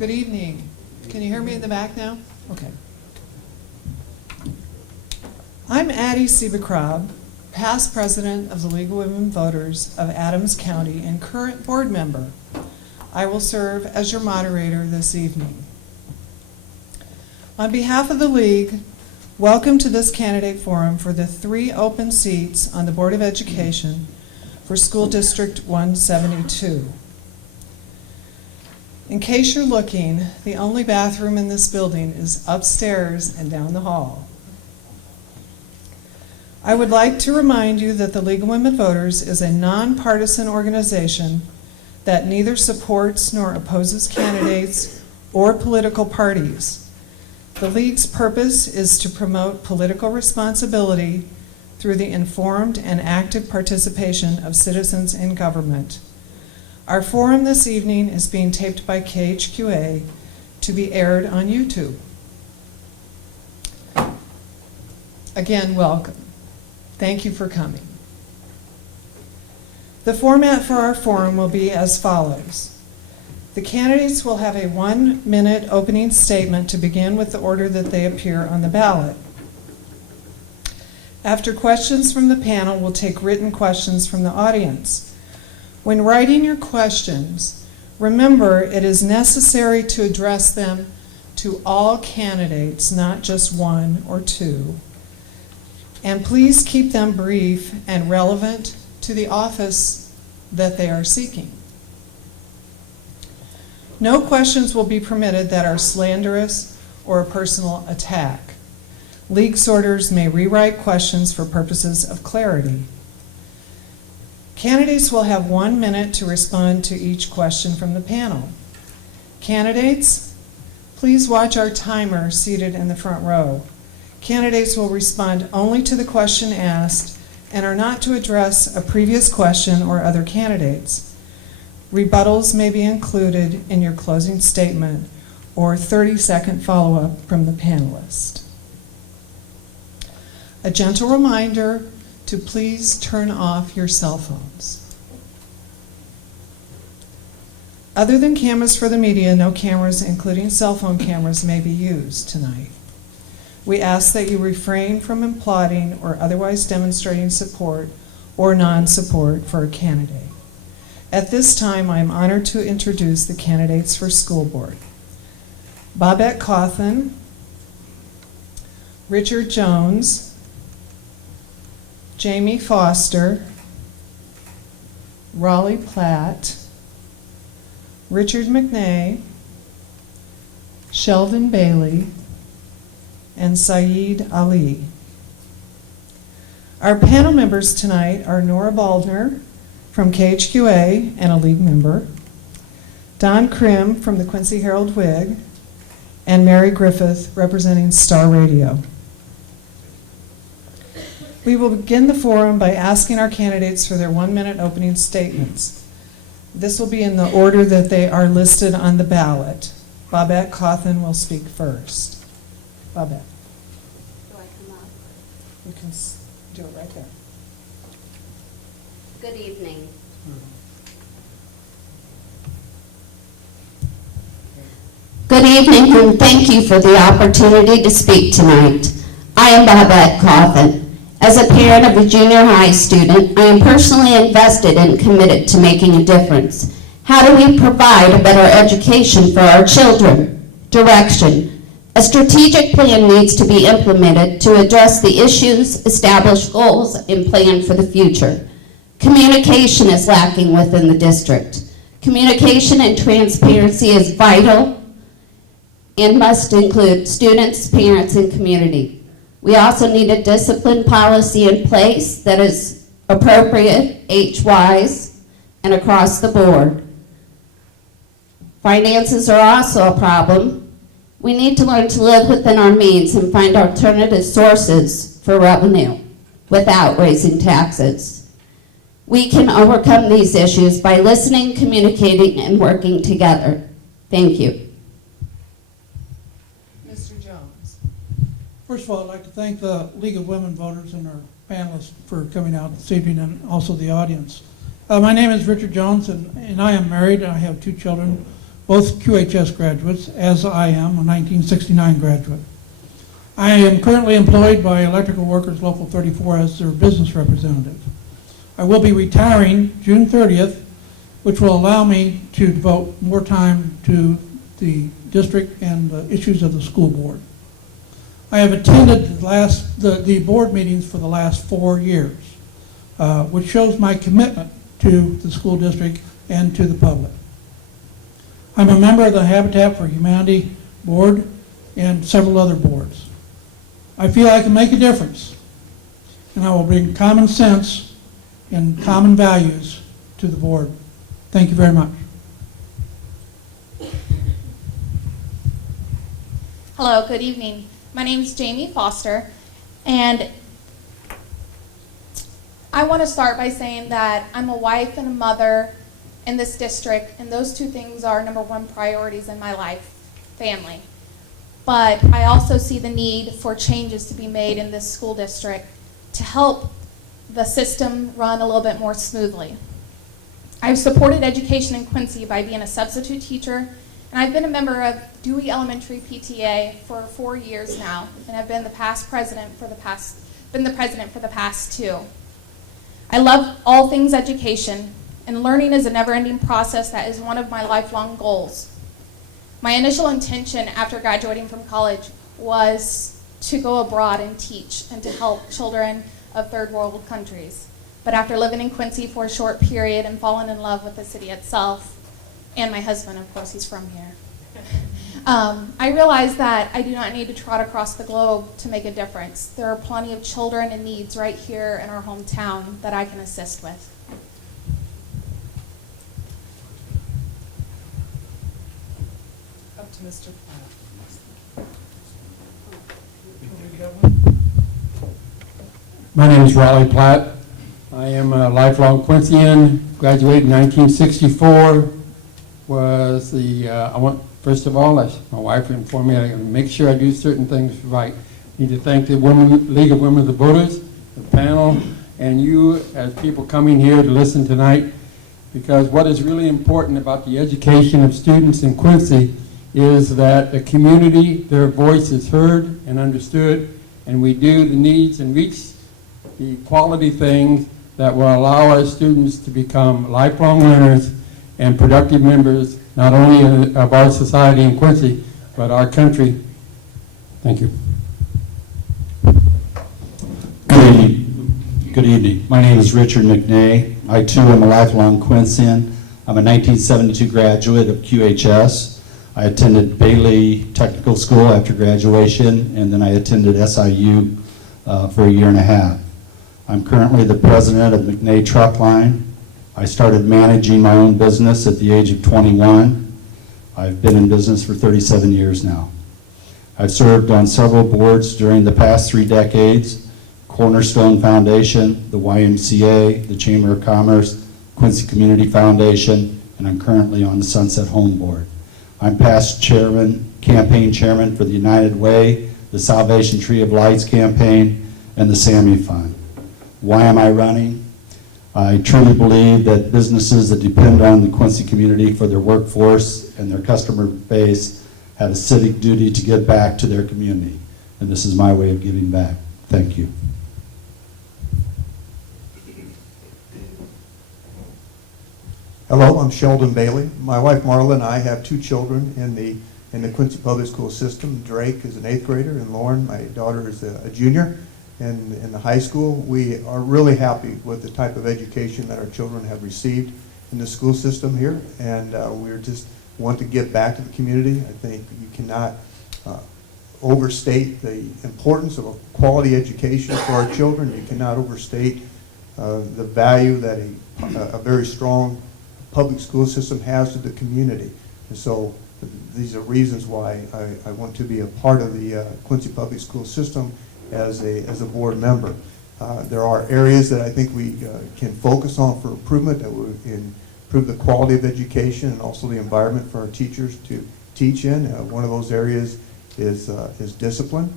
Good evening. Can you hear me in the back now? Okay. I'm Addie Siebekrob, past president of the League of Women Voters of Adams County and current board member. I will serve as your moderator this evening. On behalf of the League, welcome to this candidate forum for the 3 open seats on the Board of Education for School District 172. In case you're looking, the only bathroom in this building is upstairs and down the hall. I would like to remind you that the League of Women Voters is a nonpartisan organization that neither supports nor opposes candidates or political parties. The League's purpose is to promote political responsibility through the informed and active participation of citizens in government. Our forum this evening is being taped by KHQA to be aired on YouTube. Again, welcome. Thank you for coming. The format for our forum will be as follows. The candidates will have a 1-minute opening statement to begin with the order that they appear on the ballot. After questions from the panel, we'll take written questions from the audience. When writing your questions, remember it is necessary to address them to all candidates, not just 1 or 2. And please keep them brief and relevant to the office that they are seeking. No questions will be permitted that are slanderous or a personal attack. League sorters may rewrite questions for purposes of clarity. Candidates will have 1 minute to respond to each question from the panel. Candidates, please watch our timer seated in the front row. Candidates will respond only to the question asked and are not to address a previous question or other candidates. Rebuttals may be included in your closing statement or 30-second follow-up from the panelist. A gentle reminder to please turn off your cell phones. Other than cameras for the media, no cameras, including cell phone cameras, may be used tonight. We ask that you refrain from applauding or otherwise demonstrating support or non-support for a candidate. At this time, I am honored to introduce the candidates for school board. Bobette Cawthon, Richard Jones, Jamie Foster, Raleigh Platt, Richard McNay, Sheldon Bailey, and Saeed Ali. Our panel members tonight are Nora Baldner from KHQA and a League member, Don Krim from the Quincy Herald-Whig, and Mary Griffith representing Star Radio. We will begin the forum by asking our candidates for their 1-minute opening statements. This will be in the order that they are listed on the ballot. Bobette Cawthon will speak first. Bobette. Do I come up? You can do it right there. Good evening. Good evening, and thank you for the opportunity to speak tonight. I am Bobette Cawthon. As a parent of a junior high student, I am personally invested and committed to making a difference. How do we provide a better education for our children? Direction. A strategic plan needs to be implemented to address the issues, establish goals, and plan for the future. Communication is lacking within the district. Communication and transparency is vital and must include students, parents, and community. We also need a discipline policy in place that is appropriate, age-wise, and across the board. Finances are also a problem. We need to learn to live within our means and find alternative sources for revenue without raising taxes. We can overcome these issues by listening, communicating, and working together. Thank you. First of all, I'd like to thank the League of Women Voters and our panelists for coming out this evening, and also the audience. My name is Richard Jones, and I am married. I have 2 children. both QHS graduates, as I am, a 1969 graduate. I am currently employed by Electrical Workers Local 34 as their business representative. I will be retiring June 30th, which will allow me to devote more time to the district and the issues of the school board. I have attended the board meetings for the last 4 years, which shows my commitment to the school district and to the public. I'm a member of the Habitat for Humanity board and several other boards. I feel I can make a difference, and I will bring common sense and common values to the board. Thank you very much. Hello, good evening. My name is Jamie Foster, and I want to start by saying that I'm a wife and a mother in this district, and those two things are #1 priorities in my life, family. But I also see the need for changes to be made in this school district to help the system run a little bit more smoothly. I've supported education in Quincy by being a substitute teacher, and I've been a member of Dewey Elementary PTA for 4 years now, and I've been the president for the past 2. I love all things education, and learning is a never-ending process that is one of my lifelong goals. My initial intention after graduating from college was to go abroad and teach and to help children of third world countries. But after living in Quincy for a short period and falling in love with the city itself, and my husband, of course, he's from here, I realized that I do not need to trot across the globe to make a difference. There are plenty of children in needs right here in our hometown that I can assist with. Up to Mr. Platt. My name is Raleigh Platt. I am a lifelong Quincyan, graduated in 1964. First of all, as my wife informed me, I gotta make sure I do certain things right. Need to thank the League of Women of the Voters, the panel, and you as people coming here to listen tonight, because what is really important about the education of students in Quincy is that the community, their voice is heard and understood, and we do the needs and reach the quality things that will allow our students to become lifelong learners and productive members, not only of our society in Quincy, but our country. Thank you. Good evening. My name is Richard McNay. I too am a lifelong Quincyan. I'm a 1972 graduate of QHS. I attended Bailey Technical School after graduation, and then I attended SIU for 1.5 years. I'm currently the president of McNay Truck Line. I started managing my own business at the age of 21. I've been in business for 37 years now. I've served on several boards during the past 3 decades: Cornerstone Foundation, the YMCA, the Chamber of Commerce, Quincy Community Foundation, and I'm currently on the Sunset Home Board. I'm past campaign chairman for the United Way, the Salvation Tree of Lights campaign, and the SAMI Fund. Why am I running? I truly believe that businesses that depend on the Quincy community for their workforce and their customer base have a civic duty to give back to their community, and this is my way of giving back. Thank you. Hello, I'm Sheldon Bailey. My wife Marla and I have 2 children in the Quincy Public School system. Drake is an 8th grader, and Lauren, my daughter, is a junior in the high school. We are really happy with the type of education that our children have received in the school system here, and we just want to give back to the community. I think you cannot overstate the importance of a quality education for our children. You cannot overstate the value that a very strong public school system has to the community. And so these are reasons why I want to be a part of the Quincy Public School system as a board member. There are areas that I think we can focus on for improvement that will improve the quality of education and also the environment for our teachers to teach in. One of those areas is discipline.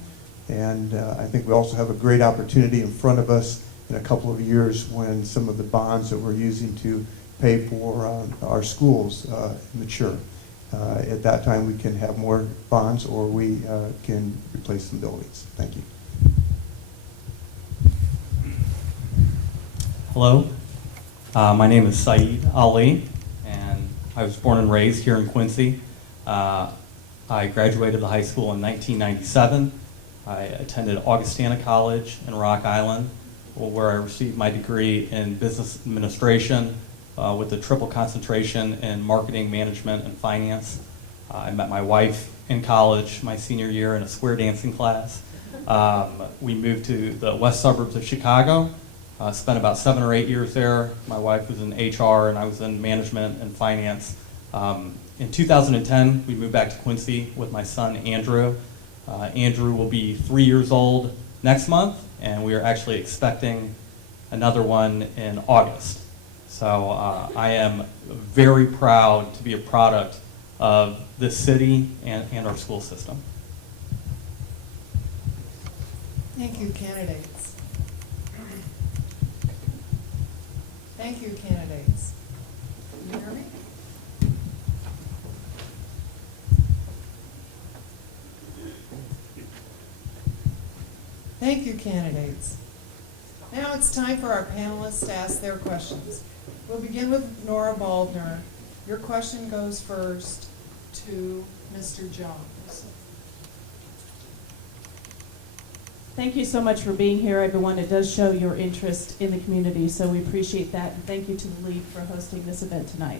And I think we also have a great opportunity in front of us in a couple of years when some of the bonds that we're using to pay for our schools mature. At that time, we can have more bonds, or we can replace some buildings. Thank you. Hello, my name is Saeed Ali, and I was born and raised here in Quincy. I graduated the high school in 1997. I attended Augustana College in Rock Island, where I received my degree in business administration with a triple concentration in marketing, management, and finance. I met my wife in college my senior year in a square dancing class. We moved to the west suburbs of Chicago. Spent about 7 or 8 years there. My wife was in HR and I was in management and finance. In 2010, we moved back to Quincy with my son, Andrew. Andrew will be 3 years old next month, and we are actually expecting another one in August. So I am very proud to be a product of this city and our school system. Thank you, candidates. Thank you, candidates. Can you hear me? Thank you, candidates. Now it's time for our panelists to ask their questions. We'll begin with Nora Baldner. Your question goes first to Mr. Jones. Thank you so much for being here, everyone. It does show your interest in the community, so we appreciate that. And thank you to the League for hosting this event tonight.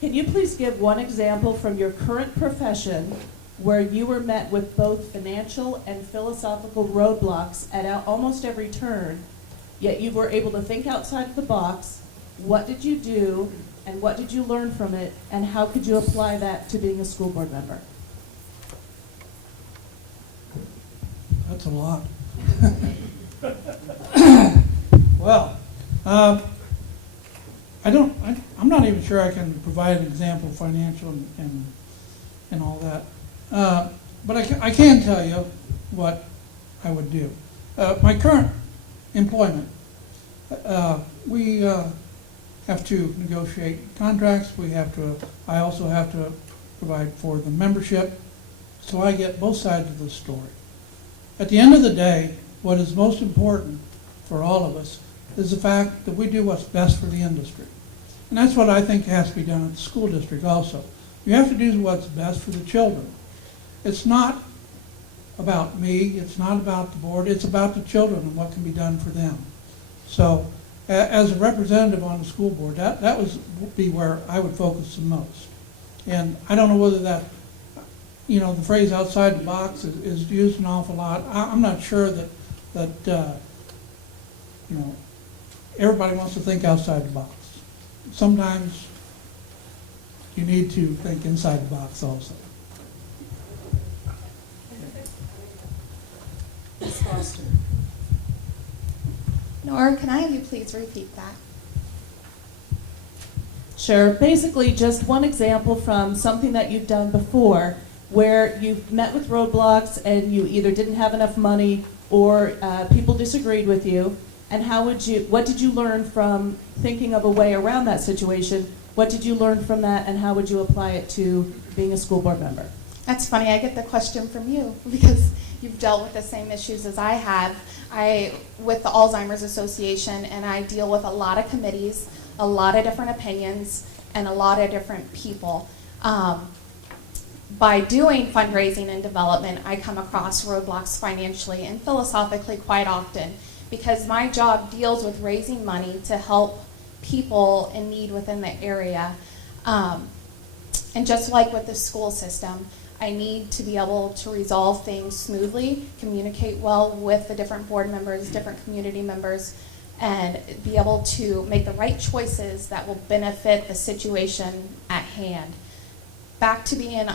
Can you please give one example from your current profession where you were met with both financial and philosophical roadblocks at almost every turn, yet you were able to think outside of the box? What did you do, and what did you learn from it, and how could you apply that to being a school board member? That's a lot. Well, I'm not even sure I can provide an example of financial and all that. But I can tell you what I would do. My current employment, we have to negotiate contracts. I also have to provide for the membership. So I get both sides of the story. At the end of the day, what is most important for all of us is the fact that we do what's best for the industry. And that's what I think has to be done at the school district also. You have to do what's best for the children. It's not about me, it's not about the board, it's about the children and what can be done for them. So as a representative on the school board, that would be where I would focus the most. And I don't know whether that, the phrase outside the box is used an awful lot. I'm not sure that everybody wants to think outside the box. Sometimes you need to think inside the box also. Ms. Foster. Nora, can I have you please repeat that? Sure. Basically, just one example from something that you've done before where you've met with roadblocks and you either didn't have enough money or people disagreed with you, and what did you learn from thinking of a way around that situation? What did you learn from that, and how would you apply it to being a school board member? That's funny, I get the question from you because you've dealt with the same issues as I have. With the Alzheimer's Association, and I deal with a lot of committees, a lot of different opinions, and a lot of different people. By doing fundraising and development, I come across roadblocks financially and philosophically quite often because my job deals with raising money to help people in need within the area. And just like with the school system, I need to be able to resolve things smoothly, communicate well with the different board members, different community members, and be able to make the right choices that will benefit the situation at hand. Back to being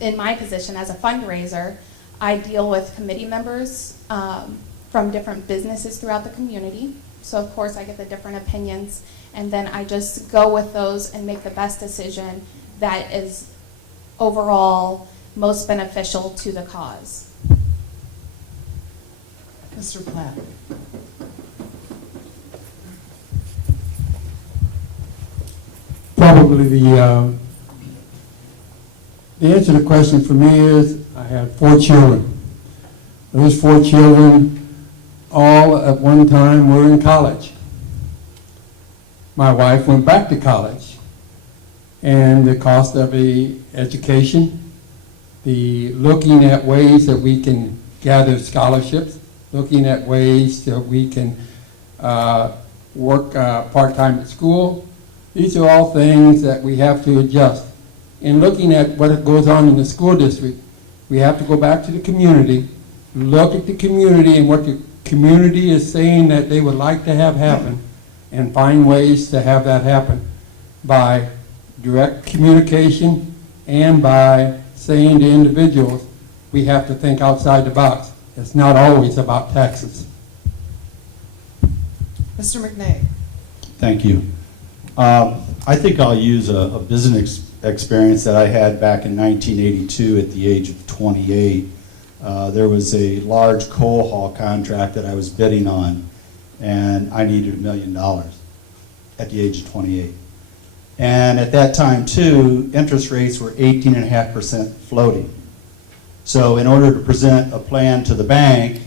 in my position as a fundraiser, I deal with committee members from different businesses throughout the community. So of course I get the different opinions, and then I just go with those and make the best decision that is overall most beneficial to the cause. Mr. Platt. Probably the The answer to the question for me is I had 4 children. Those 4 children all at one time were in college. My wife went back to college, and the cost of education, the looking at ways that we can gather scholarships, looking at ways that we can work part-time at school. These are all things that we have to adjust. In looking at what goes on in the school district, we have to go back to the community, look at the community and what the community is saying that they would like to have happen, and find ways to have that happen by direct communication and by saying to individuals, we have to think outside the box. It's not always about taxes. Mr. McNay. Thank you. I think I'll use a business experience that I had back in 1982 at the age of 28. There was a large coal haul contract that I was bidding on, and I needed $1 million at the age of 28. And at that time, too, interest rates were 18.5% floating. So in order to present a plan to the bank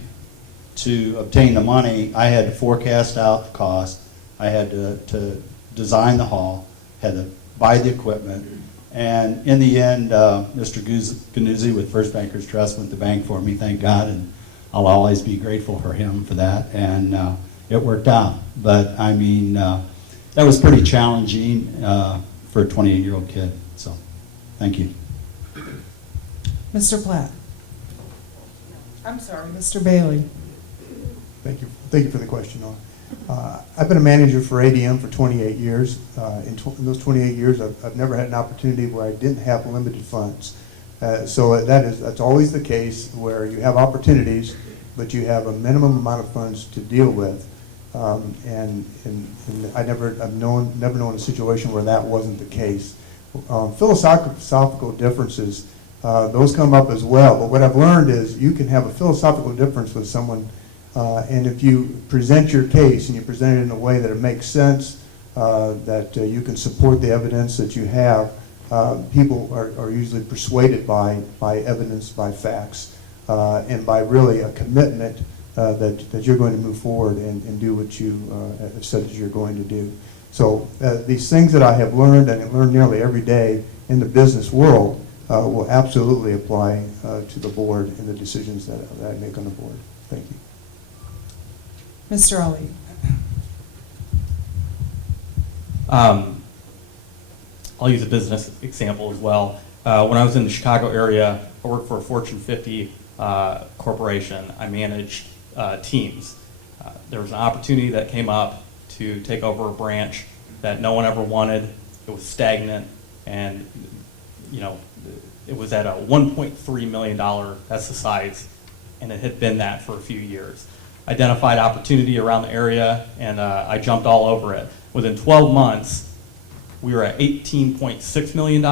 to obtain the money, I had to forecast out the cost. I had to design the haul, had to buy the equipment, and in the end, Mr. Ganuzzi with First Bankers Trust went to bank for me, thank God, and I'll always be grateful for him for that, and it worked out. But I mean, that was pretty challenging for a 28-year-old kid, so thank you. Mr. Platt. I'm sorry, Mr. Bailey. Thank you for the question. I've been a manager for ADM for 28 years. In those 28 years, I've never had an opportunity where I didn't have limited funds. So that's always the case where you have opportunities, but you have a minimum amount of funds to deal with. And I've never known a situation where that wasn't the case. Philosophical differences, those come up as well. But what I've learned is you can have a philosophical difference with someone, and if you present your case and you present it in a way that it makes sense, that you can support the evidence that you have, people are usually persuaded by evidence, by facts, and by really a commitment that you're going to move forward and do what you have said that you're going to do. So these things that I have learned, and I learn nearly every day in the business world, will absolutely apply to the board and the decisions that I make on the board. Thank you. Mr. Ali. I'll use a business example as well. When I was in the Chicago area, I worked for a Fortune 50 corporation. I managed teams. There was an opportunity that came up to take over a branch that no one ever wanted. It was stagnant, and it was at a $1.3 million, that's the size, and it had been that for a few years. Identified opportunity around the area, and I jumped all over it. Within 12 months, we were at $18.6 million,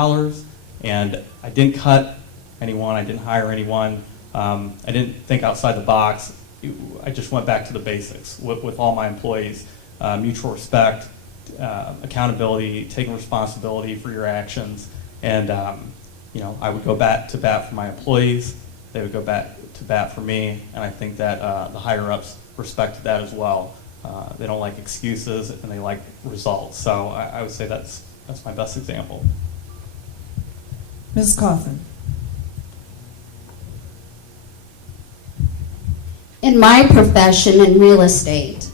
and I didn't cut anyone, I didn't hire anyone, I didn't think outside the box. I just went back to the basics with all my employees. Mutual respect, accountability, taking responsibility for your actions, and I would go to bat for my employees, they would go to bat for me, and I think that the higher-ups respected that as well. They don't like excuses, and they like results. So I would say that's my best example. Ms. Coffin. In my profession in real estate,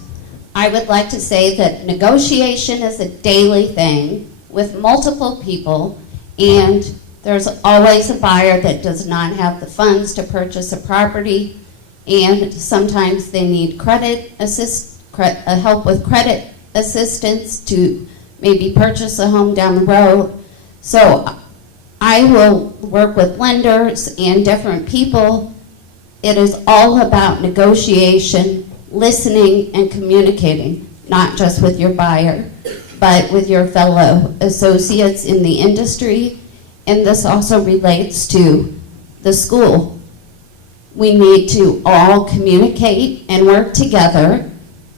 I would like to say that negotiation is a daily thing with multiple people, and there's always a buyer that does not have the funds to purchase a property, and sometimes they need help with credit assistance to maybe purchase a home down the road. So I will work with lenders and different people. It is all about negotiation, listening, and communicating, not just with your buyer, but with your fellow associates in the industry. And this also relates to the school. We need to all communicate and work together.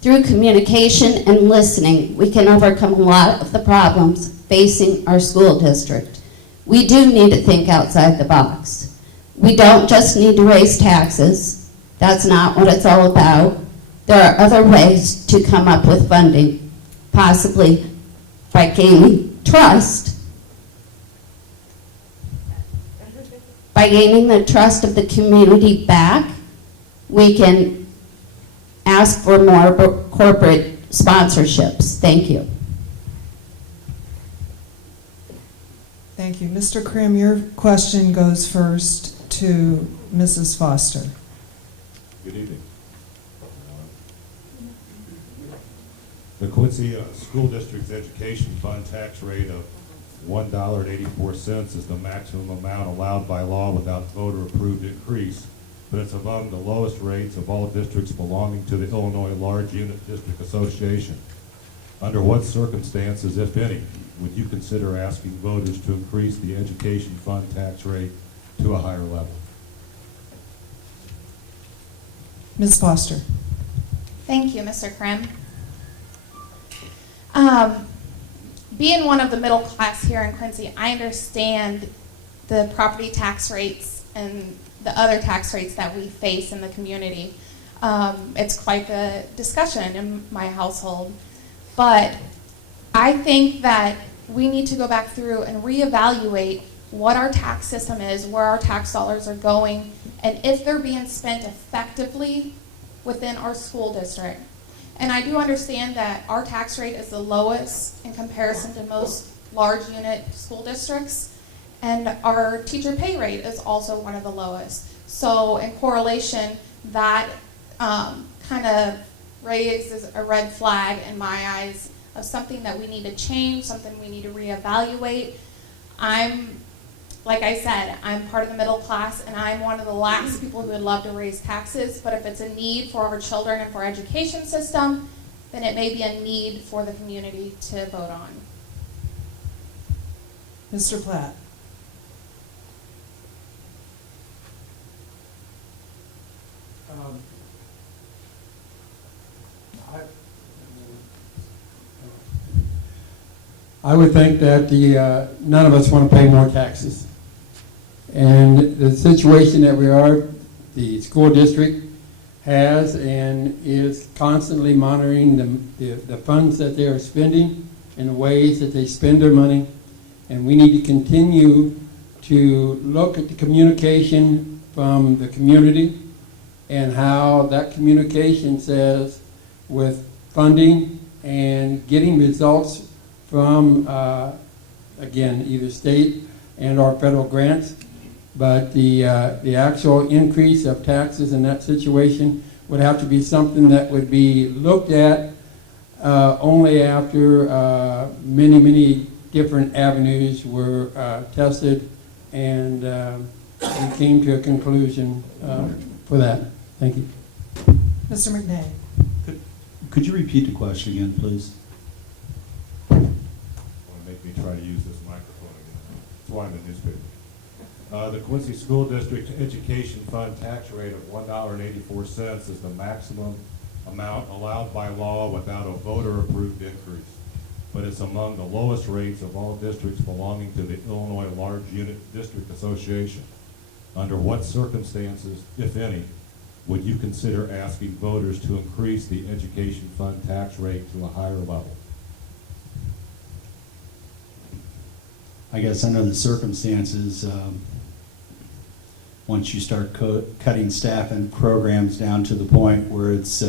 Through communication and listening, we can overcome a lot of the problems facing our school district. We do need to think outside the box. We don't just need to raise taxes. That's not what it's all about. There are other ways to come up with funding, possibly by gaining trust. By gaining the trust of the community back, we can ask for more corporate sponsorships. Thank you. Thank you. Mr. Krim, your question goes first to Mrs. Foster. Good evening. The Quincy School District's education fund tax rate of $1.84 is the maximum amount allowed by law without voter-approved increase, but it's among the lowest rates of all districts belonging to the Illinois Large Unit District Association. Under what circumstances, if any, would you consider asking voters to increase the education fund tax rate to a higher level? Ms. Foster. Thank you, Mr. Krim. Being one of the middle class here in Quincy, I understand the property tax rates and the other tax rates that we face in the community. It's quite the discussion in my household. But I think that we need to go back through and reevaluate what our tax system is, where our tax dollars are going, and if they're being spent effectively within our school district. And I do understand that our tax rate is the lowest in comparison to most large unit school districts, and our teacher pay rate is also one of the lowest. So in correlation, that kind of raises a red flag in my eyes of something that we need to change, something we need to reevaluate. Like I said, I'm part of the middle class, and I'm one of the last people who would love to raise taxes, but if it's a need for our children and for our education system, then it may be a need for the community to vote on. Mr. Platt. I would think that none of us want to pay more taxes. And the situation that we are, the school district has and is constantly monitoring the funds that they are spending and the ways that they spend their money. And we need to continue to look at the communication from the community and how that communication says with funding and getting results from, again, either state and or federal grants. But the actual increase of taxes in that situation would have to be something that would be looked at only after many, many different avenues were tested, and we came to a conclusion for that. Thank you. Mr. McNay. Could you repeat the question again, please? Want to make me try to use this microphone again. That's why I'm in newspaper. The Quincy School District Education Fund tax rate of $1.84 is the maximum amount allowed by law without a voter-approved increase. But it's among the lowest rates of all districts belonging to the Illinois Large Unit District Association. Under what circumstances, if any, would you consider asking voters to increase the education fund tax rate to a higher level? I guess under the circumstances, once you start cutting staff and programs down to the point where it's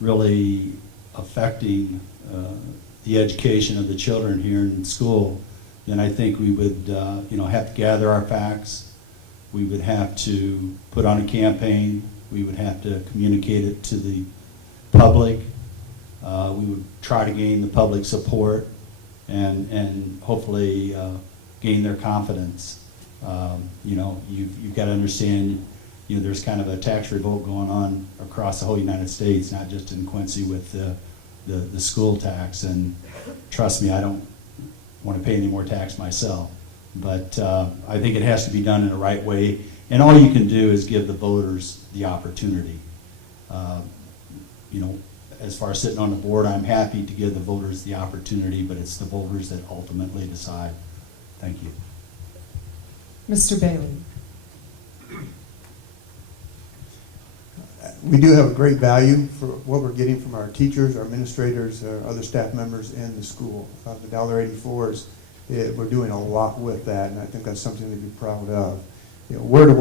really affecting the education of the children here in school, then I think we would have to gather our facts. We would have to put on a campaign. We would have to communicate it to the public. We would try to gain the public support and hopefully gain their confidence. You've got to understand, there's kind of a tax revolt going on across the whole United States, not just in Quincy with the school tax. And trust me, I don't want to pay any more tax myself. But I think it has to be done in the right way. And all you can do is give the voters the opportunity. As far as sitting on the board, I'm happy to give the voters the opportunity, but it's the voters that ultimately decide. Thank you. Mr. Bailey? We do have a great value for what we're getting from our teachers, our administrators, our other staff members in the school. The $1.84 we're doing a lot with that, and I think that's something to be proud of. You know, where do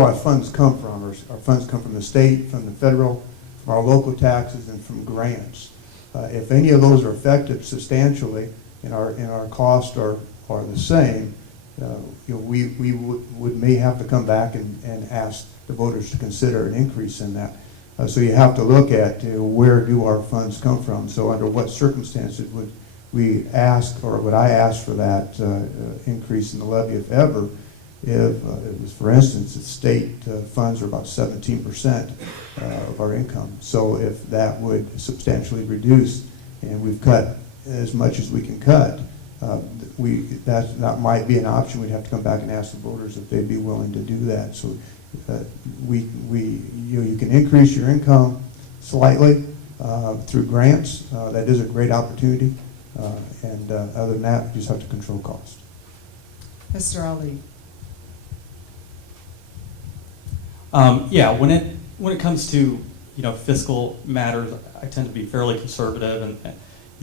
our funds come from? Our funds come from the state, from the federal, from our local taxes, and from grants. If any of those are affected substantially, and our costs are the same, you know, we may have to come back and ask the voters to consider an increase in that. So you have to look at where do our funds come from. So under what circumstances would we ask, or would I ask for that increase in the levy, if ever, if it was, for instance, the state funds are about 17% of our income. So if that would substantially reduce, and we've cut as much as we can cut, that might be an option. We'd have to come back and ask the voters if they'd be willing to do that. So you can increase your income slightly through grants. That is a great opportunity. And other than that, we just have to control cost. Mr. Ali? Yeah, when it comes to fiscal matters, I tend to be fairly conservative, and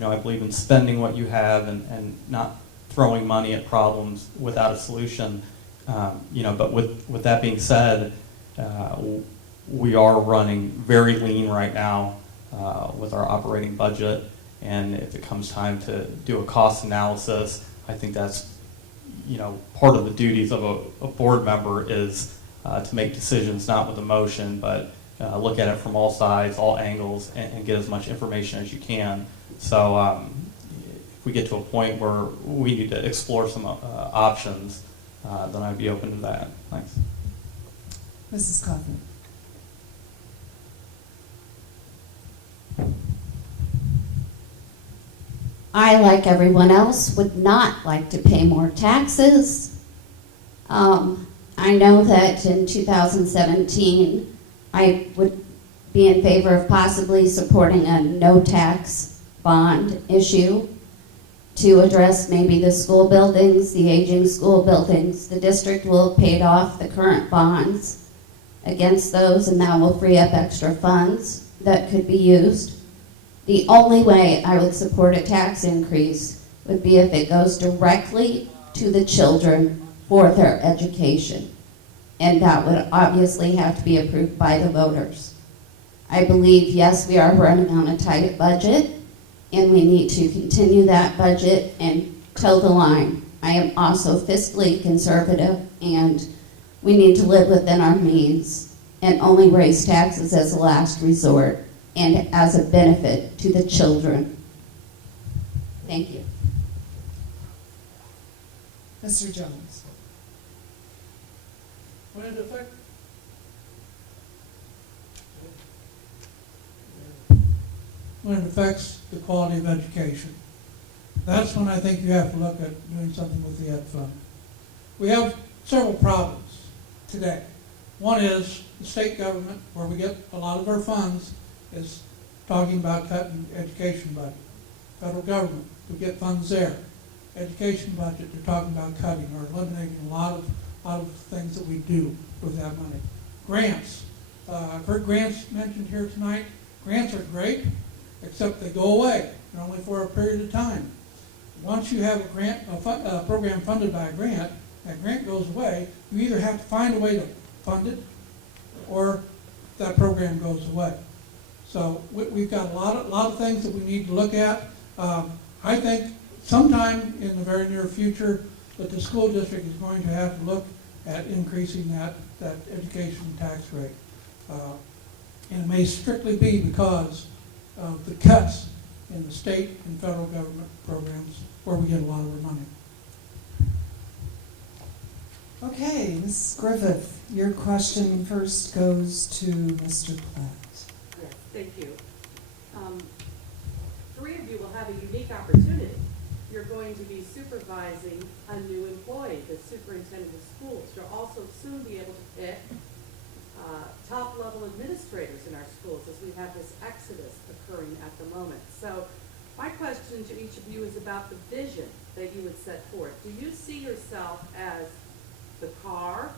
I believe in spending what you have and not throwing money at problems without a solution. But with that being said, we are running very lean right now with our operating budget, and if it comes time to do a cost analysis, I think that's part of the duties of a board member is to make decisions not with emotion, but look at it from all sides, all angles, and get as much information as you can. So if we get to a point where we need to explore some options, then I'd be open to that. Thanks. Mrs. Kaufman? I, like everyone else, would not like to pay more taxes. I know that in 2017, I would be in favor of possibly supporting a no-tax bond issue to address maybe the school buildings, the aging school buildings. The district will have paid off the current bonds against those, and that will free up extra funds that could be used. The only way I would support a tax increase would be if it goes directly to the children for their education. And that would obviously have to be approved by the voters. I believe, yes, we are running on a tight budget, and we need to continue that budget and toe the line. I am also fiscally conservative, and we need to live within our means and only raise taxes as a last resort and as a benefit to the children. Thank you. Mr. Jones? When it affects the quality of education, that's when I think you have to look at doing something with the ed fund. We have several problems today. One is the state government, where we get a lot of our funds, is talking about cutting education budget. Federal government, we get funds there. Education budget, they're talking about cutting or eliminating a lot of things that we do with that money. Grants, I've heard grants mentioned here tonight. Grants are great, except they go away. They're only for a period of time. Once you have a program funded by a grant, that grant goes away, you either have to find a way to fund it, or that program goes away. So we've got a lot of things that we need to look at. I think sometime in the very near future that the school district is going to have to look at increasing that education tax rate. And it may strictly be because of the cuts in the state and federal government programs where we get a lot of our money. Okay, Mrs. Griffith, your question first goes to Mr. Platt. Yes, thank you. Three of you will have a unique opportunity. You're going to be supervising a new employee, the superintendent of schools. You'll also soon be able to pick top-level administrators in our schools as we have this exodus occurring at the moment. So my question to each of you is about the vision that you would set forth. Do you see yourself as The car,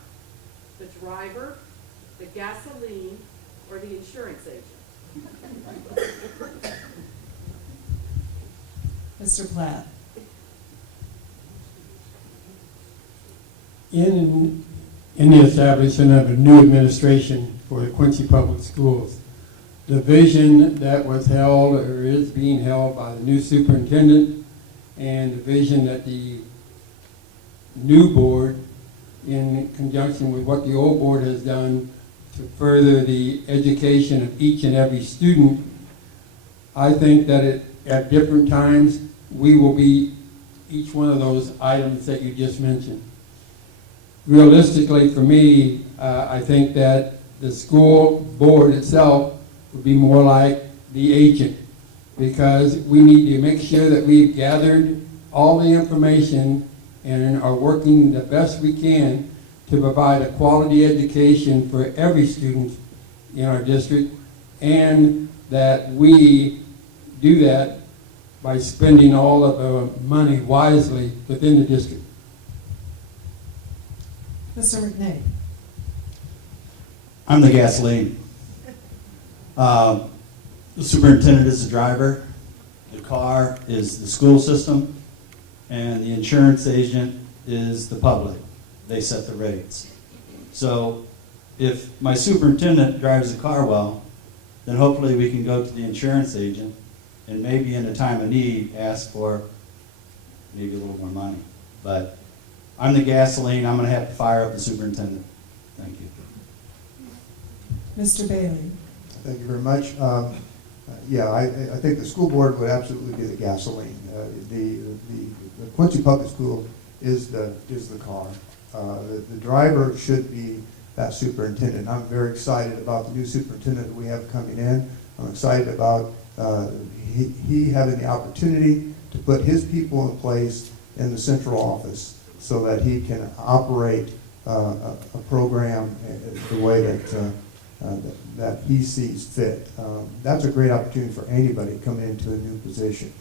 the driver, the gasoline, or the insurance agent? Mr. Platt? In the establishment of a new administration for the Quincy Public Schools, the vision that was held or is being held by the new superintendent and the vision that the new board, in conjunction with what the old board has done to further the education of each and every student, I think that at different times we will be each one of those items that you just mentioned. Realistically, for me, I think that the school board itself would be more like the agent, because we need to make sure that we've gathered all the information and are working the best we can to provide a quality education for every student in our district, and that we do that by spending all of the money wisely within the district. Mr. McNay? I'm the gasoline. The superintendent is the driver, the car is the school system, and the insurance agent is the public. They set the rates. So if my superintendent drives the car well, then hopefully we can go to the insurance agent and maybe in a time of need ask for maybe a little more money. But I'm the gasoline, I'm going to have to fire up the superintendent. Thank you. Mr. Bailey? Thank you very much. Yeah, I think the school board would absolutely be the gasoline. The Quincy Public School is the car. The driver should be that superintendent. I'm very excited about the new superintendent that we have coming in. I'm excited about he having the opportunity to put his people in place in the central office so that he can operate a program the way that he sees fit. That's a great opportunity for anybody coming into a new position.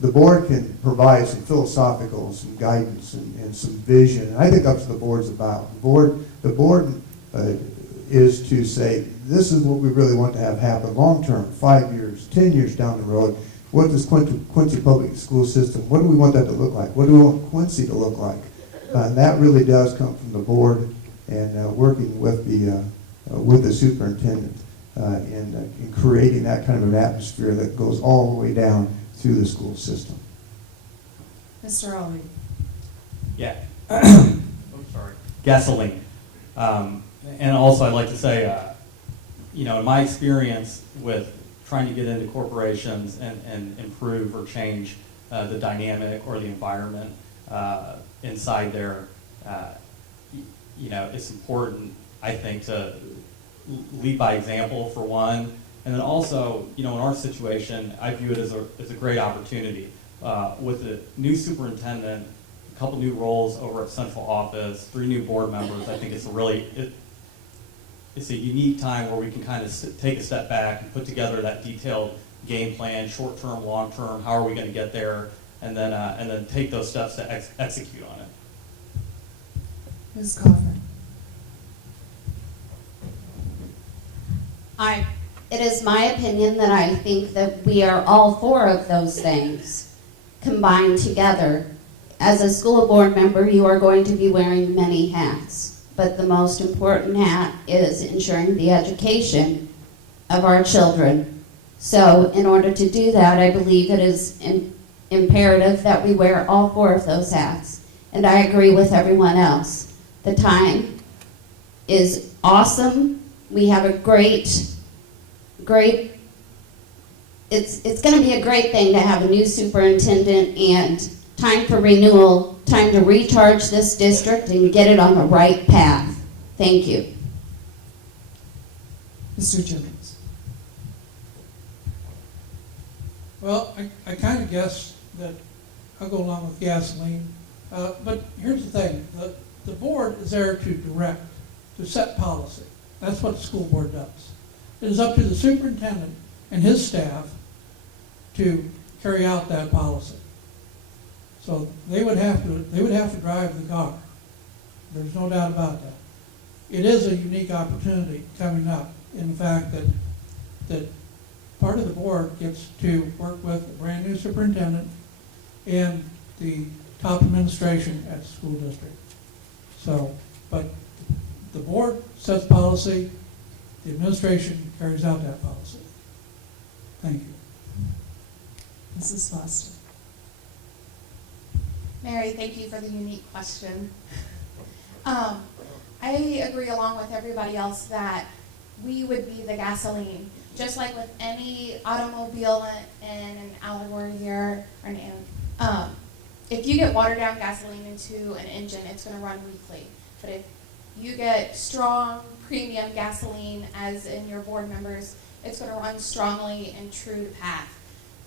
The board can provide some philosophical, some guidance, and some vision. And I think that's what the board's about. The board is to say, this is what we really want to have happen long term, 5 years, 10 years down the road. What does Quincy Public School System, what do we want that to look like? What do we want Quincy to look like? And that really does come from the board and working with the superintendent in creating that kind of an atmosphere that goes all the way down through the school system. Mr. Ali? Yeah. Oh, sorry. Gasoline. And also I'd like to say, in my experience with trying to get into corporations and improve or change the dynamic or the environment inside there, it's important, I think, to lead by example for one, and then also, in our situation, I view it as a great opportunity. With the new superintendent, a couple new roles over at central office, 3 new board members, I think it's a unique time where we can kind of take a step back and put together that detailed game plan, short-term, long-term, how are we going to get there, and then take those steps to execute on it. Ms. Coffin? It is my opinion that I think that we are all 4 of those things combined together. As a school board member, you are going to be wearing many hats, but the most important hat is ensuring the education of our children. So in order to do that, I believe it is imperative that we wear all 4 of those hats. And I agree with everyone else. The time is awesome. We have a great, it's going to be a great thing to have a new superintendent and time for renewal, time to recharge this district and get it on the right path. Thank you. Mr. Jones? Well, I kind of guess that I'll go along with gasoline. But here's the thing. The board is there to direct, to set policy. That's what the school board does. It is up to the superintendent and his staff to carry out that policy. So they would have to drive the car. There's no doubt about that. It is a unique opportunity coming up in the fact that part of the board gets to work with a brand new superintendent and the top administration at the school district. So, but the board sets policy, the administration carries out that policy. Thank you. Mrs. Foster. Mary, thank you for the unique question. I agree along with everybody else that we would be the gasoline. Just like with any automobile in an allegory here, or if you get watered down gasoline into an engine, it's going to run weakly. But if you get strong premium gasoline, as in your board members, it's going to run strongly and true to path.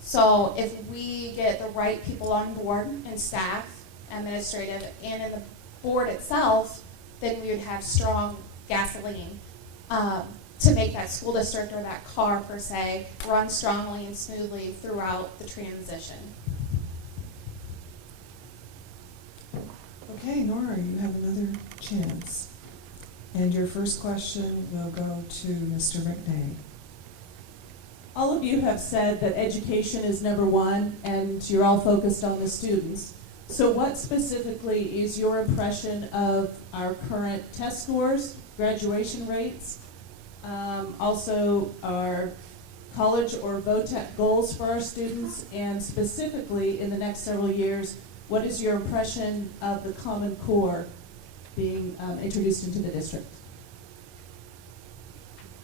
So if we get the right people on board and staff, administrative, and in the board itself, then we would have strong gasoline to make that school district or that car per se run strongly and smoothly throughout the transition. Okay, Nora, you have another chance. And your first question will go to Mr. McNay. All of you have said that education is number one and you're all focused on the students. So what specifically is your impression of our current test scores, graduation rates, also our college or VOTEC goals for our students, and specifically in the next several years, what is your impression of the Common Core being introduced into the district?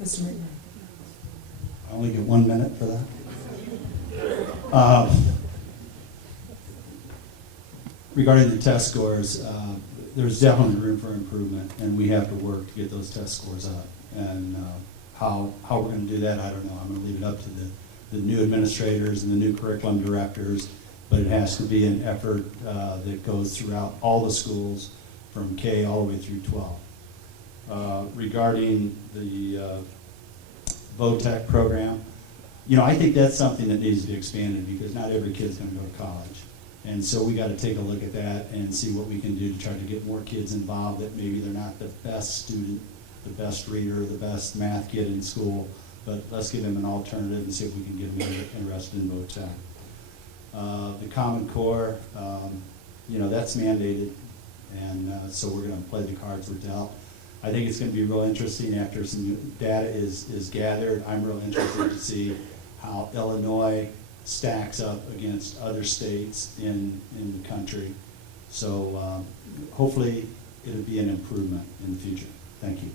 Mr. McNay. I only get 1 minute for that. Regarding the test scores, there's definitely room for improvement, and we have to work to get those test scores up. And how we're going to do that, I don't know. I'm going to leave it up to the new administrators and the new curriculum directors, but it has to be an effort that goes throughout all the schools from K all the way through 12. Regarding the VOTEC program, you know, I think that's something that needs to be expanded because not every kid's going to go to college. And so we got to take a look at that and see what we can do to try to get more kids involved that maybe they're not the best student, the best reader, the best math kid in school, but let's give them an alternative and see if we can get them interested in VOTEC. The Common Core, you know, that's mandated, and so we're going to play the cards we're dealt. I think it's going to be real interesting after some data is gathered. I'm real interested to see how Illinois stacks up against other states in the country. So hopefully it'll be an improvement in the future. Thank you.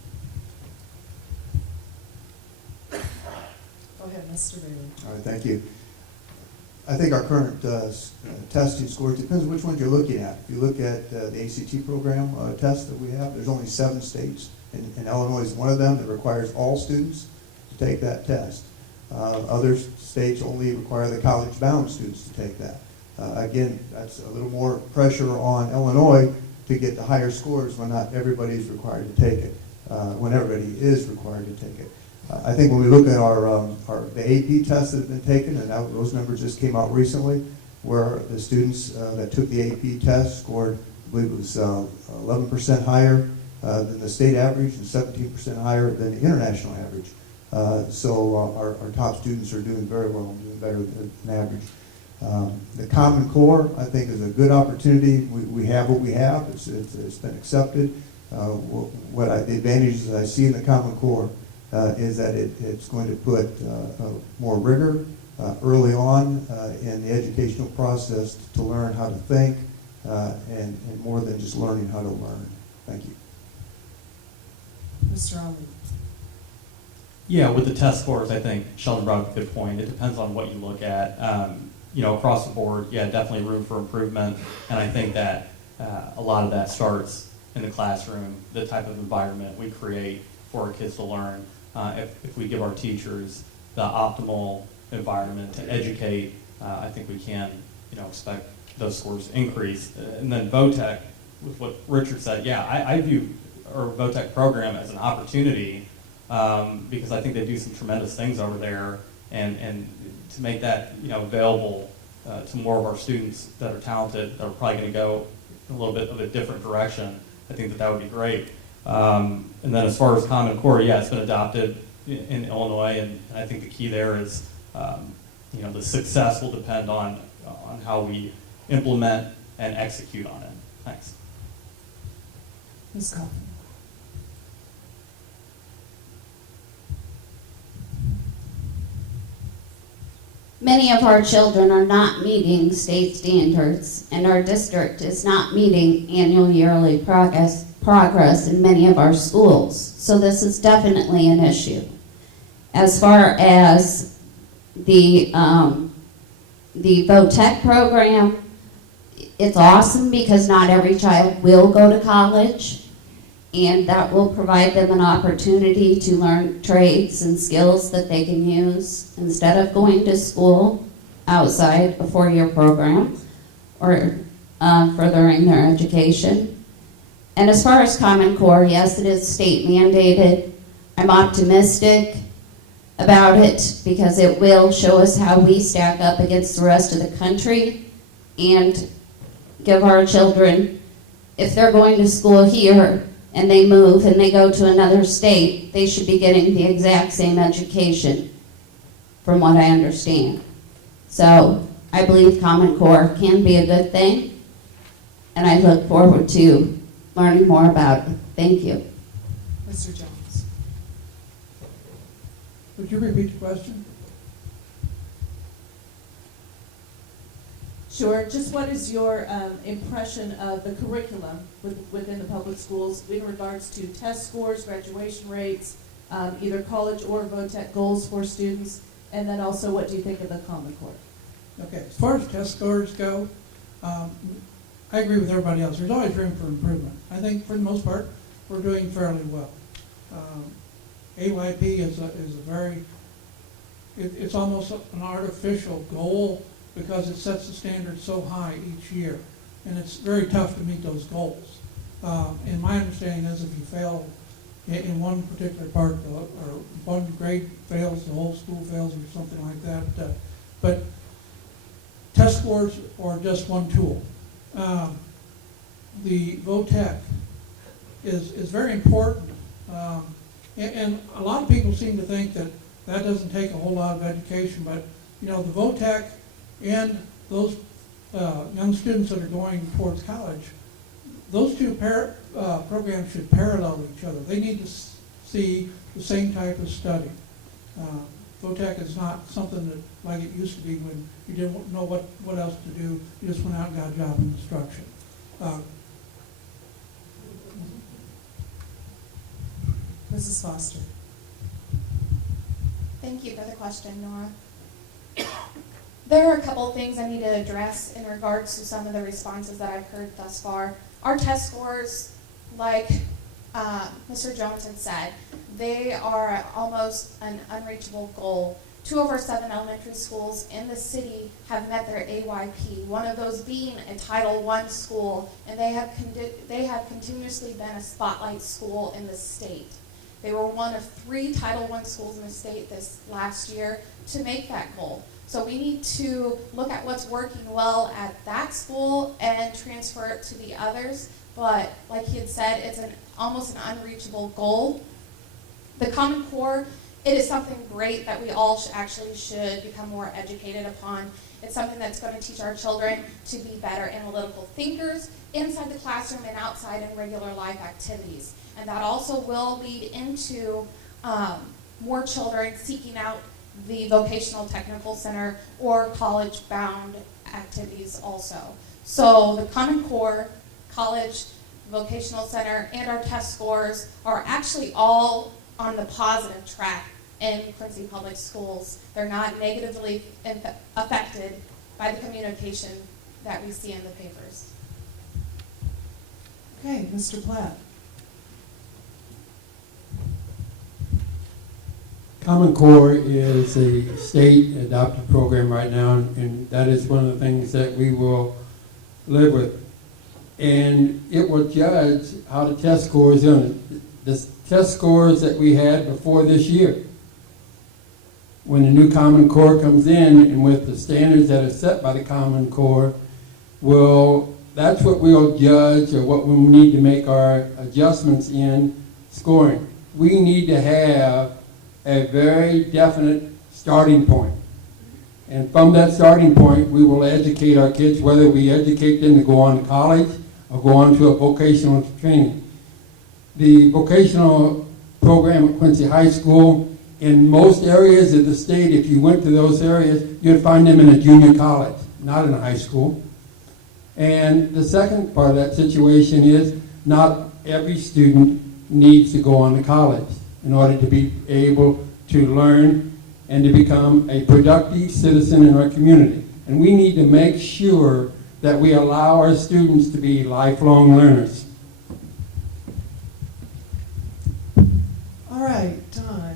Go ahead, Mr. Bailey. All right, thank you. I think our current testing scores, depends which ones you're looking at. If you look at the ACT program test that we have, there's only 7 states, and Illinois is one of them that requires all students to take that test. Other states only require the college-bound students to take that. Again, that's a little more pressure on Illinois to get the higher scores when not everybody is required to take it, when everybody is required to take it. I think when we look at the AP tests that have been taken, and those numbers just came out recently, where the students that took the AP test scored, I believe it was 11% higher than the state average and 17% higher than the international average. So our top students are doing very well, doing better than average. The Common Core, I think, is a good opportunity. We have what we have. It's been accepted. The advantages I see in the Common Core is that it's going to put more rigor early on in the educational process to learn how to think and more than just learning how to learn. Thank you. Mr. Ali. Yeah, with the test scores, I think Sheldon brought up a good point. It depends on what you look at. You know, across the board, yeah, definitely room for improvement. And I think that a lot of that starts in the classroom, the type of environment we create for our kids to learn. If we give our teachers the optimal environment to educate, I think we can, you know, expect those scores to increase. And then VOTEC, with what Richard said, yeah, I view our VOTEC program as an opportunity because I think they do some tremendous things over there, and to make that, you know, available to more of our students that are talented, that are probably going to go in a little bit of a different direction. I I think that that would be great. And then as far as Common Core, yeah, it's been adopted in Illinois, and I think the key there is, the success will depend on how we implement and execute on it. Thanks. Ms. Coffin. Many of our children are not meeting state standards, and our district is not meeting annual yearly progress in many of our schools. So this is definitely an issue. As far as the VOTEC program, it's awesome because not every child will go to college, and that will provide them an opportunity to learn trades and skills that they can use instead of going to school outside a four-year program or furthering their education. And as far as Common Core, yes, it is state mandated. I'm optimistic about it because it will show us how we stack up against the rest of the country and give our children, if they're going to school here and they move and they go to another state, they should be getting the exact same education, from what I understand. So I believe Common Core can be a good thing, and I look forward to learning more about it. Thank you. Mr. Jones. Would you repeat the question? Sure. Just what is your impression of the curriculum within the public schools in regards to test scores, graduation rates, either college or VOTEC goals for students, and then also what do you think of the Common Core? Okay, as far as test scores go, I agree with everybody else. There's always room for improvement. I think for the most part, we're doing fairly well. AYP is a very, it's almost an artificial goal because it sets the standard so high each year. And it's very tough to meet those goals. And my understanding is if you fail in one particular part, or one grade fails, the whole school fails, or something like that. But test scores are just one tool. The VOTEC is very important. And a lot of people seem to think that that doesn't take a whole lot of education, but the VOTEC and those young students that are going towards college, those two programs should parallel each other. They need to see the same type of study. VOTEC is not something that, like it used to be when you didn't know what else to do, you just went out and got a job in instruction. Mrs. Foster. Thank you for the question, Nora. There are a couple of things I need to address in regards to some of the responses that I've heard thus far. Our test scores, like Mr. Jones had said, they are almost an unreachable goal. 2 of our 7 elementary schools in the city have met their AYP, one of those being a Title I school, and they have continuously been a spotlight school in the state. They were one of 3 Title I schools in the state this last year to make that goal. So we need to look at what's working well at that school and transfer it to the others. But like he had said, it's almost an unreachable goal. The Common Core, it is something great that we all should become more educated upon. It's something that's going to teach our children to be better analytical thinkers inside the classroom and outside in regular life activities. And that also will lead into more children seeking out the vocational technical center or college-bound activities also. So the Common Core, college, vocational center, and our test scores are actually all on the positive track in Quincy Public Schools. They're not negatively affected by the communication that we see in the papers. Okay, Mr. Platt. Common Core is a state adopted program right now, and that is one of the things that we will live with. And it will judge how the test scores are. The test scores that we had before this year. When the new Common Core comes in, and with the standards that are set by the Common Core, will that's what we'll judge or what we need to make our adjustments in scoring. We need to have a very definite starting point. And from that starting point, we will educate our kids, whether we educate them to go on to college or go on to a vocational training. The vocational program at Quincy High School, in most areas of the state, if you went to those areas, you'd find them in a junior college, not in a high school. And the second part of that situation is not every student needs to go on to college in order to be able to learn and to become a productive citizen in our community. And we need to make sure that we allow our students to be lifelong learners. All right, Don,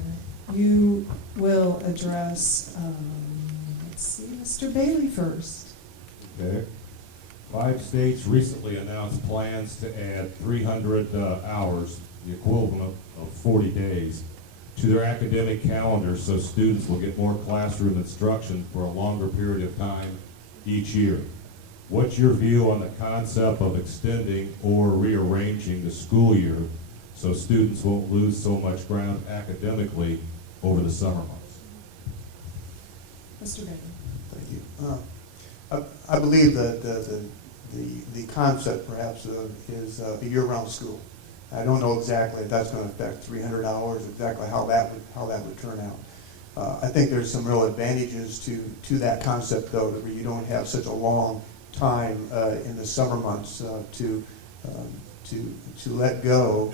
you will address, let's see, Mr. Bailey first. Okay. 5 states recently announced plans to add 300 hours, the equivalent of 40 days, to their academic calendar so students will get more classroom instruction for a longer period of time each year. What's your view on the concept of extending or rearranging the school year so students won't lose so much ground academically over the summer months? Mr. Bailey. Thank you. I believe that the concept perhaps is a year-round school. I don't know exactly if that's going to affect 300 hours, exactly how that would turn out. I think there's some real advantages to that concept, though, that you don't have such a long time in the summer months to let go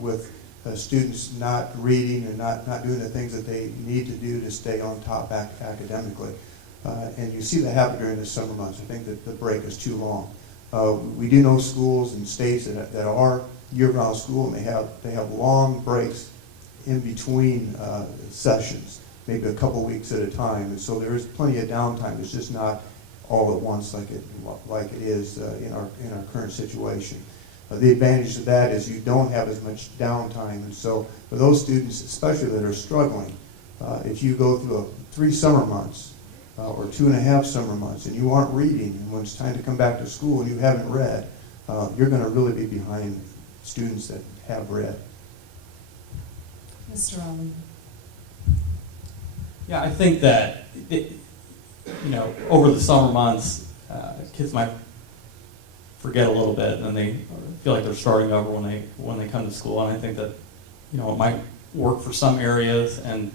with students not reading and not doing the things that they need to do to stay on top academically. And you see that happen during the summer months. I think that the break is too long. We do know schools and states that are year-round school, and they have long breaks in between sessions, maybe a couple weeks at a time. And so there is plenty of downtime. It's just not all at once like it is in our current situation. The advantage of that is you don't have as much downtime, and so for those students, especially that are struggling, if you go through 3 summer months or 2.5 summer months and you aren't reading, and when it's time to come back to school and you haven't read, you're going to really be behind students that have read. Mr. Ali. Yeah, I think that, over the summer months, kids might forget a little bit, and then they feel like they're starting over when they come to school. And I think that, it might work for some areas, and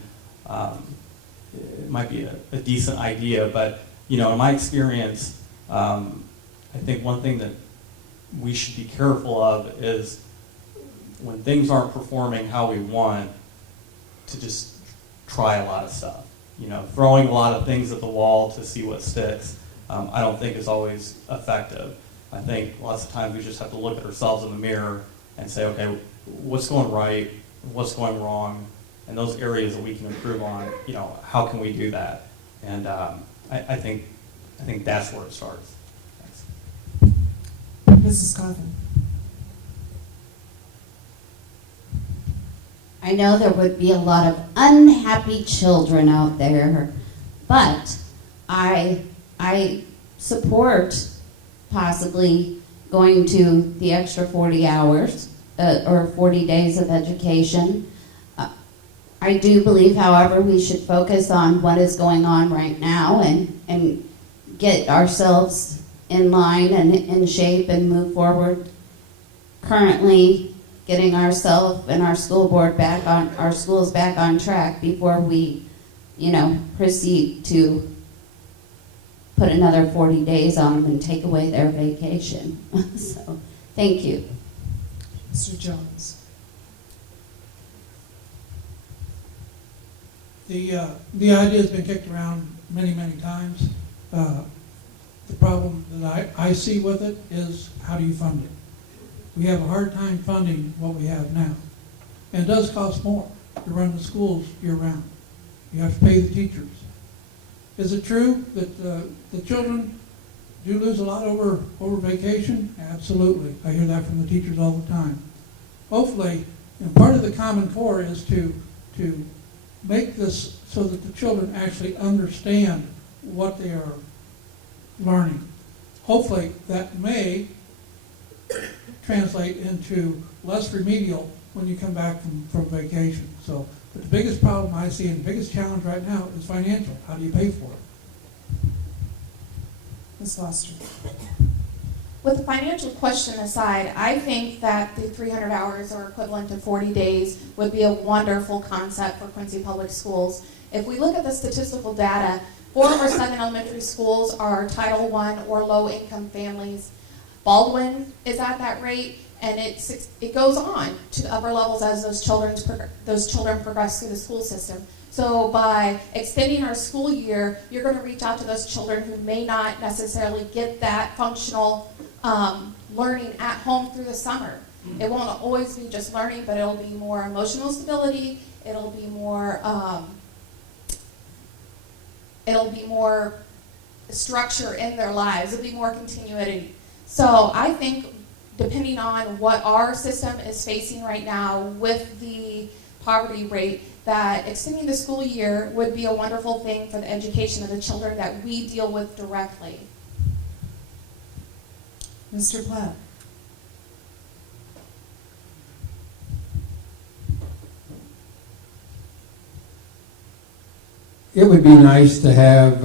it might be a decent idea. But, in my experience, I think one thing that we should be careful of is when things aren't performing how we want, to just try a lot of stuff. Throwing a lot of things at the wall to see what sticks, I don't think is always effective. I think lots of times we just have to look at ourselves in the mirror and say, okay, what's going right, what's going wrong, and those areas that we can improve on, how can we do that? And I think that's where it starts. Thanks. Mrs. Coffin. I know there would be a lot of unhappy children out there, but I support possibly going to the extra 40 hours or 40 days of education. I do believe, however, we should focus on what is going on right now and get ourselves in line and in shape and move forward. Currently, getting ourselves and our school board back on, our schools back on track before we, proceed to put another 40 days on them and take away their vacation. So, thank you. Mr. Jones. The idea has been kicked around many, many times. The problem that I see with it is, how do you fund it? We have a hard time funding what we have now. And it does cost more to run the schools year-round. You have to pay the teachers. Is it true that the children do lose a lot over vacation? Absolutely. I hear that from the teachers all the time. Hopefully, part of the Common Core is to make this so that the children actually understand what they are learning. hopefully that may translate into less remedial when you come back from vacation. So, but the biggest problem I see and the biggest challenge right now is financial. How do you pay for it? Ms. Foster. With the financial question aside, I think that the 300 hours or equivalent to 40 days would be a wonderful concept for Quincy Public Schools. If we look at the statistical data, 4 of our 7 elementary schools are Title I or low-income families. Baldwin is at that rate, and it goes on to upper levels as those children progress through the school system. So by extending our school year, you're going to reach out to those children who may not necessarily get that functional learning at home through the summer. It won't always be just learning, but it'll be more emotional stability. It'll be more structure in their lives. It'll be more continuity. So I think, depending on what our system is facing right now with the poverty rate, that extending the school year would be a wonderful thing for the education of the children that we deal with directly. Mr. Platt. It would be nice to have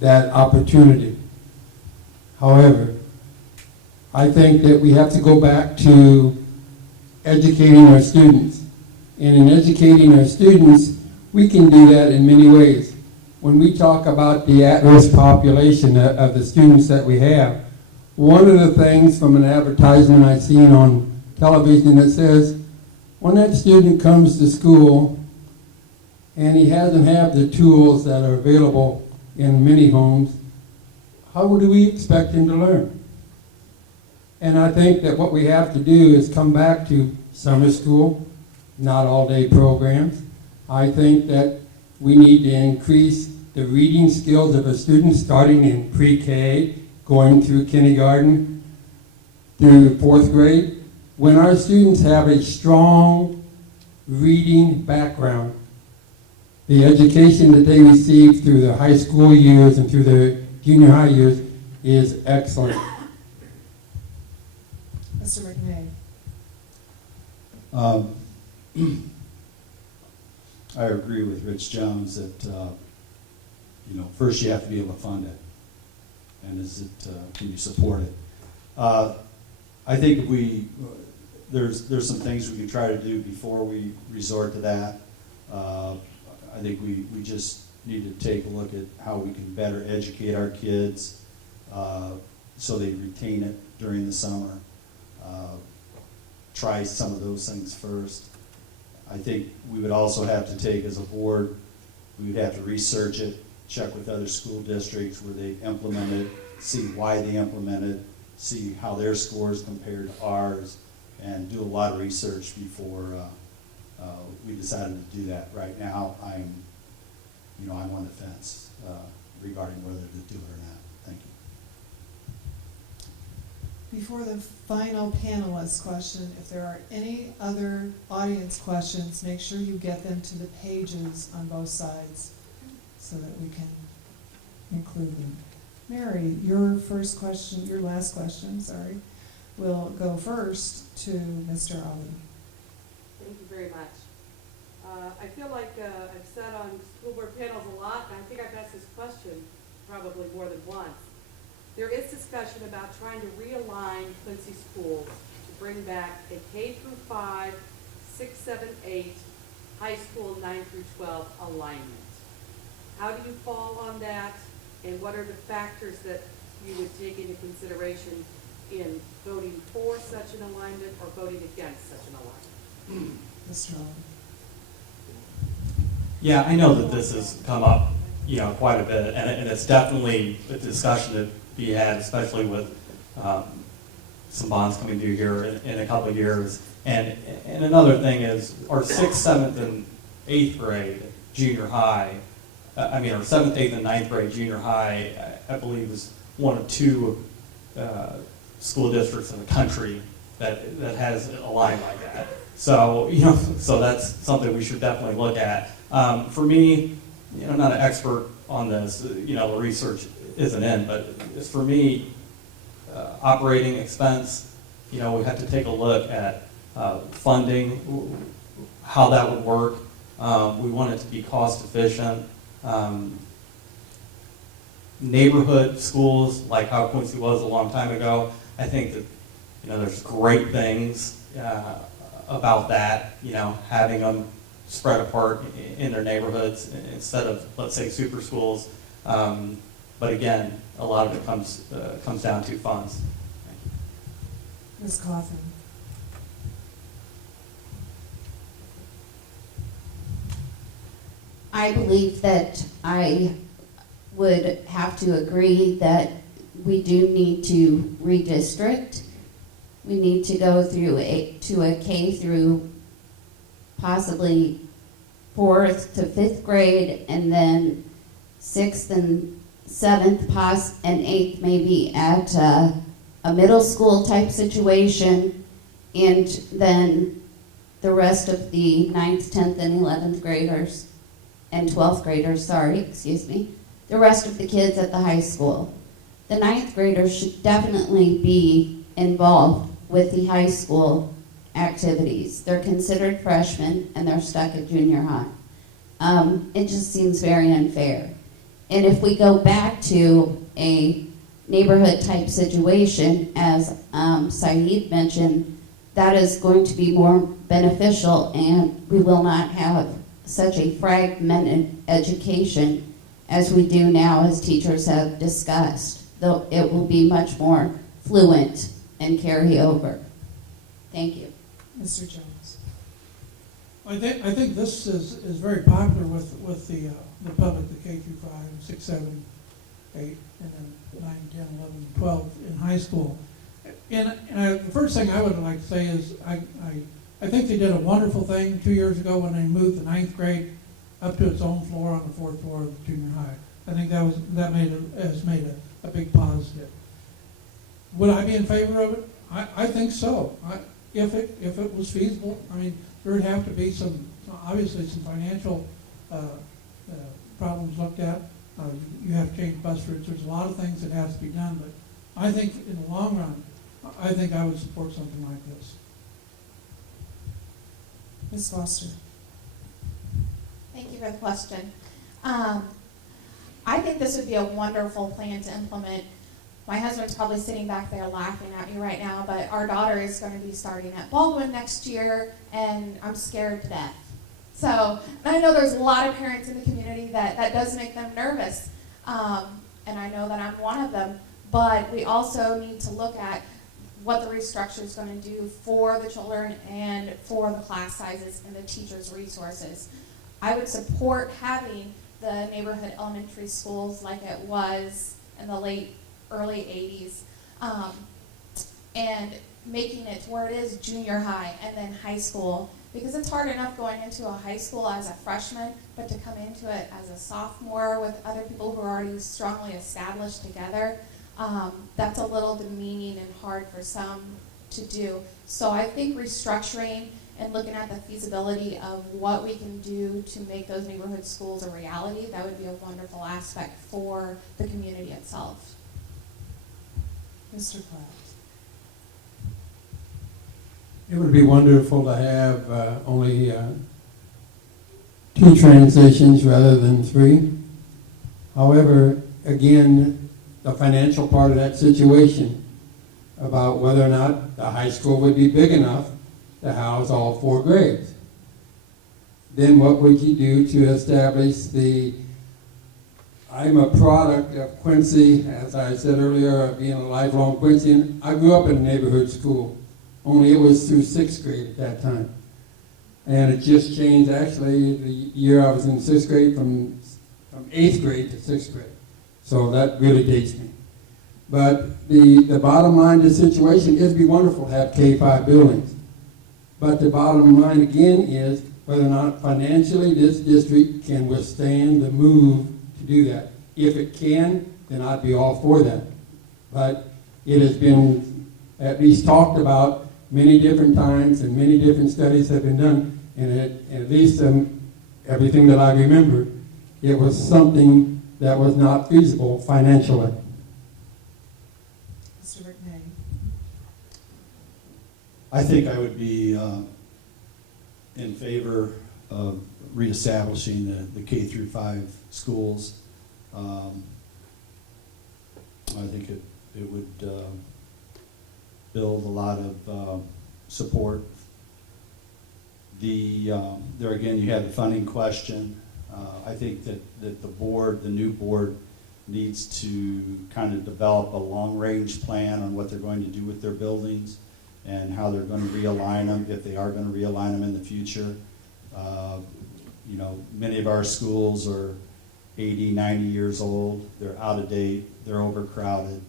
that opportunity. However, I think that we have to go back to educating our students. And in educating our students, we can do that in many ways. When we talk about the at-risk population of the students that we have, one of the things from an advertisement I've seen on television that says, when that student comes to school and he doesn't have the tools that are available in many homes, how do we expect him to learn? And I think that what we have to do is come back to summer school, not all-day programs. I think that we need to increase the reading skills of a student starting in pre-K, going through kindergarten, through 4th grade. When our students have a strong reading background, the education that they receive through the high school years and through their junior high years is excellent. Mr. McNay. I agree with Rich Jones that, first you have to be able to fund it. And can you support it? I think if there's some things we can try to do before we resort to that. I think we just need to take a look at how we can better educate our kids so they retain it during the summer. Try some of those things first. I think we would also have to take, as a board, we would have to research it, check with other school districts where they implement it, see why they implement it, see how their scores compare to ours, and do a lot of research before we decided to do that. Right now, I'm on the fence regarding whether to do it or not. Thank you. Before the final panelist question, if there are any other audience questions, make sure you get them to the pages on both sides so that we can include them. Mary, your last question, will go first to Mr. Ali. Thank you very much. I feel like I've sat on school board panels a lot, and I think I've asked this question probably more than once. There is discussion about trying to realign Quincy schools to bring back a K through 5, 6, 7, 8, high school 9 through 12 alignment. How do you fall on that, and what are the factors that you would take into consideration in voting for such an alignment or voting against such an alignment? Mr. Ali. Yeah, I know that this has come up, quite a bit, and it's definitely a discussion to be had, especially with some bonds coming due here in a couple of years. And another thing is our 6th, 7th, and 8th grade junior high, or 7th, 8th, and 9th grade junior high, I believe is one of 2 school districts in the country that has a line like that. So, so that's something we should definitely look at. For me, I'm not an expert on this. The research isn't in, but for me, operating expense, we have to take a look at funding, how that would work. We want it to be cost efficient. Neighborhood schools, like how Quincy was a long time ago, I think that there's great things about that, having them spread apart in their neighborhoods instead of, let's say, super schools. But again, a lot of it comes down to funds. Thank you. Ms. Coffin. I believe that I would have to agree that we do need to redistrict. We need to go through to a K through possibly 4th to 5th grade, and then 6th and 7th and 8th maybe at a middle school type situation, and then the rest of the 9th, 10th, and 11th graders, and 12th graders, the rest of the kids at the high school. The 9th graders should definitely be involved with the high school activities. They're considered freshmen and they're stuck at junior high. It just seems very unfair. And if we go back to a neighborhood type situation, as Saeed mentioned, that is going to be more beneficial, and we will not have such a fragmented education as we do now, as teachers have discussed, though it will be much more fluent and carry over. Thank you. Mr. Jones. I think this is very popular with the public, the K through 5, 6, 7, 8, and then 9, 10, 11, and 12 in high school. And the first thing I would like to say is I think they did a wonderful thing 2 years ago when they moved the 9th grade up to its own floor on the 4th floor of the junior high. I think that has made a big positive. Would I be in favor of it? I think so. If it was feasible, I mean, there would have to be obviously some financial problems looked at. You have to change bus routes. There's a lot of things that have to be done, but I think in the long run, I think I would support something like this. Ms. Foster. Thank you for the question. I think this would be a wonderful plan to implement. My husband's probably sitting back there laughing at me right now, but our daughter is going to be starting at Baldwin next year, and I'm scared to death. So, and I know there's a lot of parents in the community that does make them nervous, and I know that I'm one of them, but we also need to look at what the restructure is going to do for the children and for the class sizes and the teachers' resources. I would support having the neighborhood elementary schools like it was in the early 80s, and making it where it is junior high and then high school, because it's hard enough going into a high school as a freshman, but to come into it as a sophomore with other people who are already strongly established together, that's a little demeaning and hard for some to do. So I think restructuring and looking at the feasibility of what we can do to make those neighborhood schools a reality, that would be a wonderful aspect for the community itself. Mr. Platt. It would be wonderful to have only 2 transitions rather than 3. However, again, the financial part of that situation about whether or not the high school would be big enough to house all 4 grades. Then what would you do to establish I'm a product of Quincy, as I said earlier, of being a lifelong Quincyan. I grew up in a neighborhood school, only it was through 6th grade at that time. And it just changed actually the year I was in 6th grade from 8th grade to 6th grade. So that really dates me. But the bottom line of the situation is it'd be wonderful to have K-5 buildings. But the bottom line again is whether or not financially this district can withstand the move to do that. If it can, then I'd be all for that. But it has been at least talked about many different times, and many different studies have been done, and at least everything that I remember, it was something that was not feasible financially. Mr. McNay? I think I would be in favor of reestablishing the K through 5 schools. I think it would build a lot of support. There again, you had the funding question. I think that the new board needs to kind of develop a long-range plan on what they're going to do with their buildings and how they're going to realign them, if they are going to realign them in the future. You know, many of our schools are 80, 90 years old. They're out of date. They're overcrowded.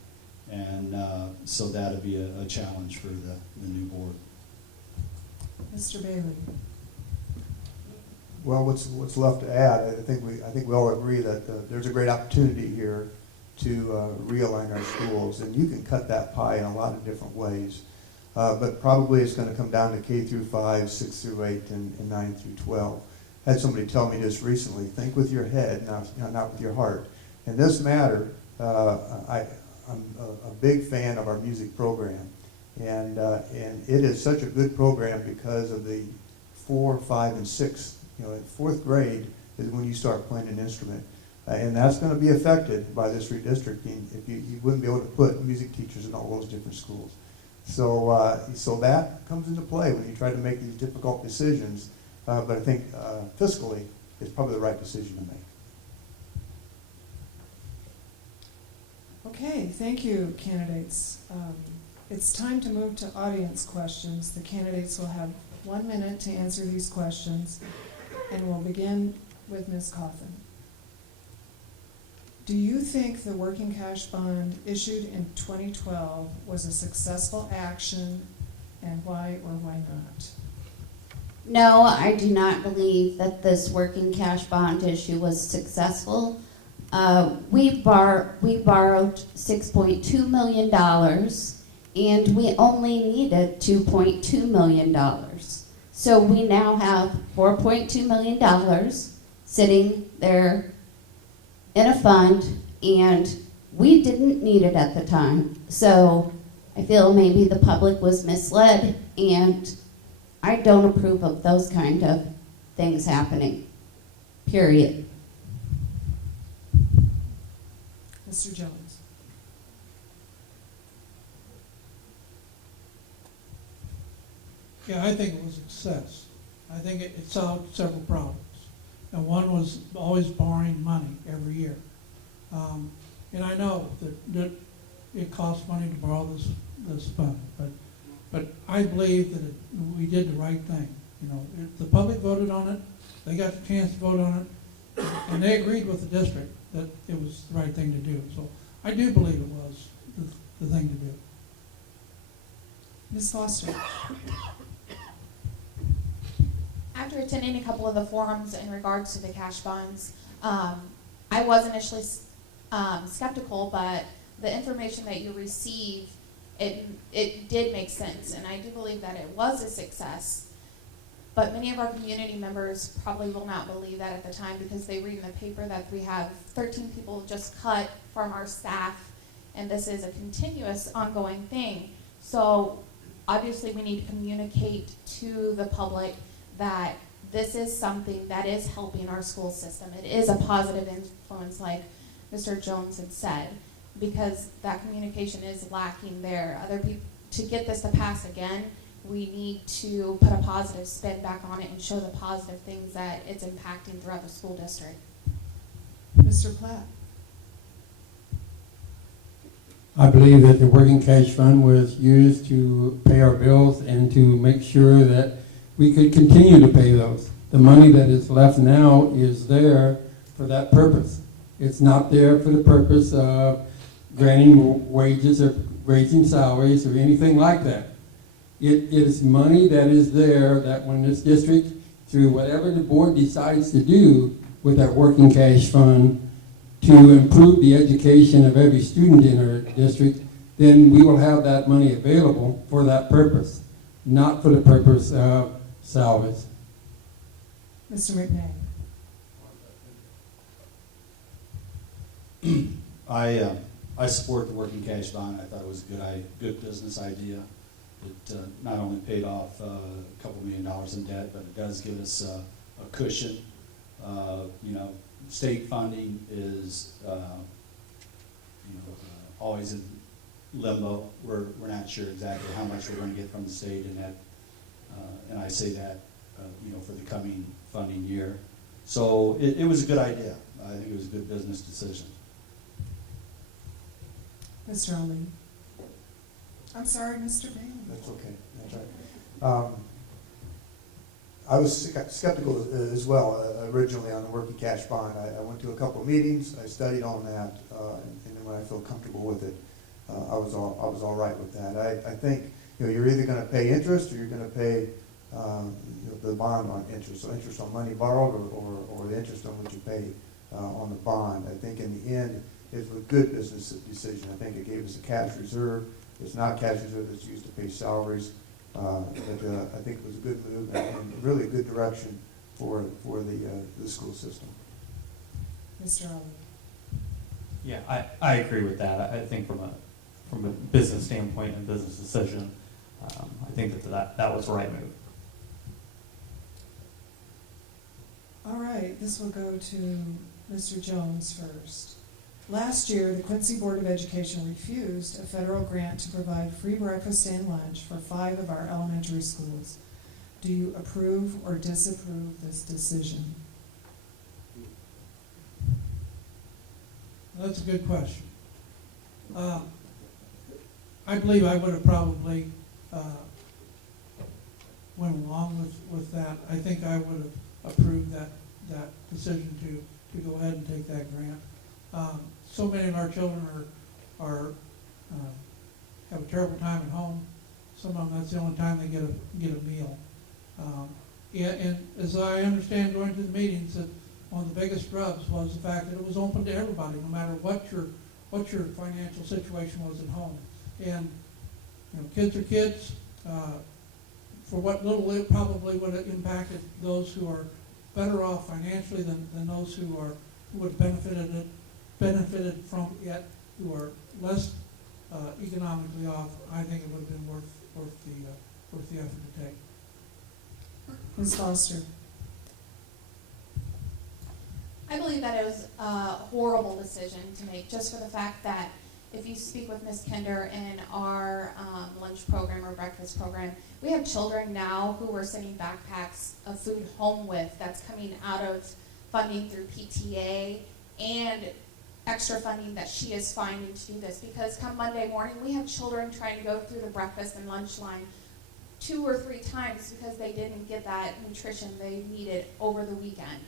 And so that'll be a challenge for the new board. Mr. Bailey? Well, what's left to add? I think we all agree that there's a great opportunity here to realign our schools, and you can cut that pie in a lot of different ways. But probably it's going to come down to K through 5, 6 through 8, and 9 through 12. I had somebody tell me this recently: think with your head, not with your heart. In this matter, I'm a big fan of our music program, and it is such a good program because of the 4, 5, and 6. You know, in 4th grade is when you start playing an instrument, and that's going to be affected by this redistricting. If you wouldn't be able to put music teachers in all those different schools, so that comes into play when you try to make these difficult decisions. But I think fiscally, it's probably the right decision to make. Okay, thank you, candidates. It's time to move to audience questions. The candidates will have 1 minute to answer these questions, and we'll begin with Ms. Coffin. Do you think the working cash bond issued in 2012 was a successful action, and why or why not? No, I do not believe that this working cash bond issue was successful. We borrowed $6.2 million, and we only needed $2.2 million. So we now have $4.2 million sitting there in a fund, and we didn't need it at the time. So I feel maybe the public was misled, and I don't approve of those kind of things happening, period. Mr. Jones? Yeah, I think it was a success. I think it solved several problems. And one was always borrowing money every year. And I know that it costs money to borrow this fund, but I believe that we did the right thing. You know, the public voted on it, they got the chance to vote on it, and they agreed with the district that it was the right thing to do. So I do believe it was the thing to do. Ms. Foster? After attending a couple of the forums in regards to the cash bonds, I was initially skeptical, but the information that you received, it did make sense, and I do believe that it was a success. But many of our community members probably will not believe that at the time, because they read in the paper that we have 13 people just cut from our staff, and this is a continuous, ongoing thing. So obviously we need to communicate to the public that this is something that is helping our school system. It is a positive influence, like Mr. Jones had said, because that communication is lacking there. Other people, to get this to pass again, we need to put a positive spin back on it and show the positive things that it's impacting throughout the school district. Mr. Platt? I believe that the working cash fund was used to pay our bills and to make sure that we could continue to pay those. The money that is left now is there for that purpose. It's not there for the purpose of granting wages or raising salaries or anything like that. It is money that is there that when this district, through whatever the board decides to do with that working cash fund to improve the education of every student in our district, then we will have that money available for that purpose, not for the purpose of salaries. Mr. McNay? I support the working cash bond. I thought it was a good business idea. It not only paid off a couple $1 million in debt, but it does give us a cushion. State funding is always in limbo. We're not sure exactly how much we're going to get from the state, and I say that for the coming funding year. So it was a good idea. I think it was a good business decision. Mr. Ali. I'm sorry, Mr. Bailey. That's okay, that's right. I was skeptical as well originally on the working cash bond. I went to a couple of meetings, I studied on that, and then when I felt comfortable with it, I was all right with that. I think you're either going to pay interest or you're going to pay the bond on interest, so interest on money borrowed or the interest on what you pay on the bond. I think in the end, it's a good business decision. I think it gave us a cash reserve. It's not cash reserve that's used to pay salaries, but I think it was a good move and really a good direction for the school system. Mr. Ali. Yeah, I agree with that. I think from a business standpoint and business decision, I think that was the right move. All right, this will go to Mr. Jones first. Last year, the Quincy Board of Education refused a federal grant to provide free breakfast and lunch for 5 of our elementary schools. Do you approve or disapprove this decision? That's a good question. I believe I would have probably went along with that. I think I would have approved that decision to go ahead and take that grant. So many of our children are have a terrible time at home. Some of them, that's the only time they get a meal. And as I understand going to the meetings, that one of the biggest rubs was the fact that it was open to everybody, no matter what your financial situation was at home. And kids are kids. For what little it probably would have impacted those who are better off financially than those who would have benefited from it, who are less economically off. I think it would have been worth the effort to take. Ms. Foster. I believe that it was a horrible decision to make, just for the fact that if you speak with Ms. Kinder in our lunch program or breakfast program, we have children now who we're sending backpacks of food home with that's coming out of funding through PTA and extra funding that she is finding to do this, because come Monday morning, we have children trying to go through the breakfast and lunch line 2 or 3 times because they didn't get that nutrition they needed over the weekend.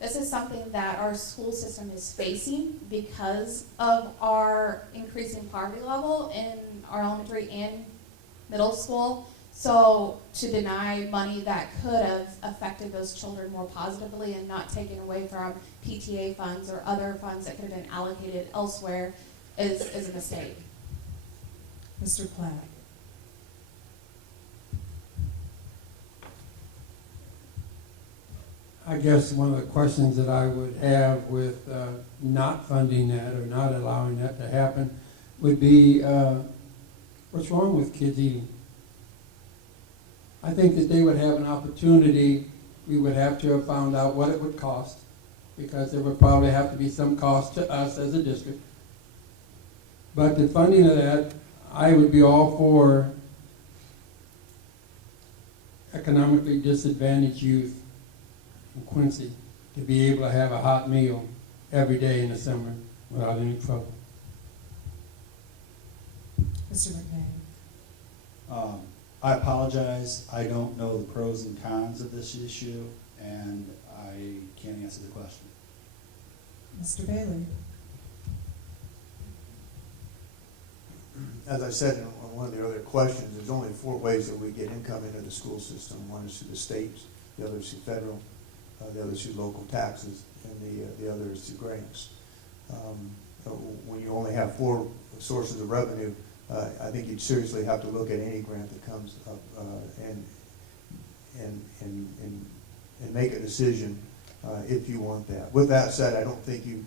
This is something that our school system is facing because of our increasing poverty level in our elementary and middle school. So to deny money that could have affected those children more positively and not taken away from PTA funds or other funds that could have been allocated elsewhere is a mistake. Mr. Platt. I guess one of the questions that I would have with not funding that or not allowing that to happen would be, what's wrong with kids eating? I think that they would have an opportunity. We would have to have found out what it would cost, because there would probably have to be some cost to us as a district. But the funding of that, I would be all for economically disadvantaged youth in Quincy to be able to have a hot meal every day in the summer without any trouble. Mr. McNay. I apologize. I don't know the pros and cons of this issue, and I can't answer the question. Mr. Bailey. As I said in one of the other questions, there's only 4 ways that we get income into the school system. One is through the state, the other is through federal, the other is through local taxes, and the other is through grants. When you only have 4 sources of revenue, I think you'd seriously have to look at any grant that comes up and make a decision if you want that. With that said, I don't think you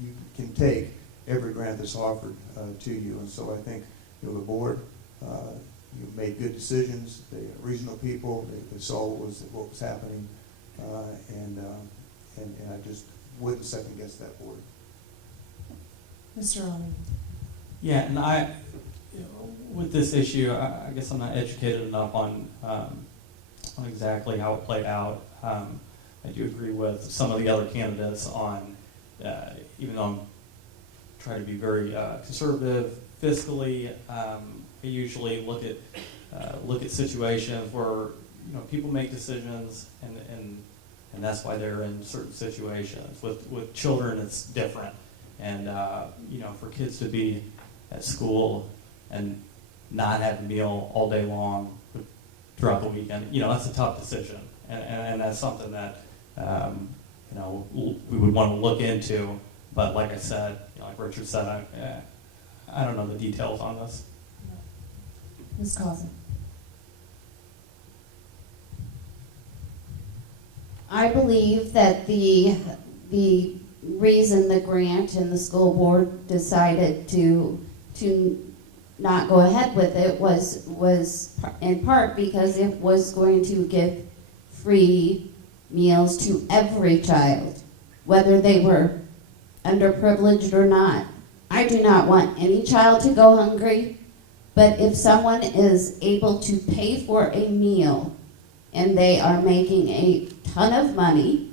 you can take every grant that's offered to you. And so I think, the board, you made good decisions. They are reasonable people. They saw what was happening, and I just wouldn't second guess that board. Mr. Ali. Yeah, and with this issue, I guess I'm not educated enough on exactly how it played out. I do agree with some of the other candidates on, even though I'm trying to be very conservative fiscally, I usually look at situations where people make decisions, and that's why they're in certain situations. With children, it's different, and for kids to be at school and not have a meal all day long throughout the weekend, that's a tough decision, and that's something that we would want to look into. But like I said, like Richard said, I don't know the details on this. Ms. Causey. I believe that the reason the grant and the school board decided to not go ahead with it was in part because it was going to give free meals to every child, whether they were underprivileged or not. I do not want any child to go hungry, but if someone is able to pay for a meal and they are making a ton of money,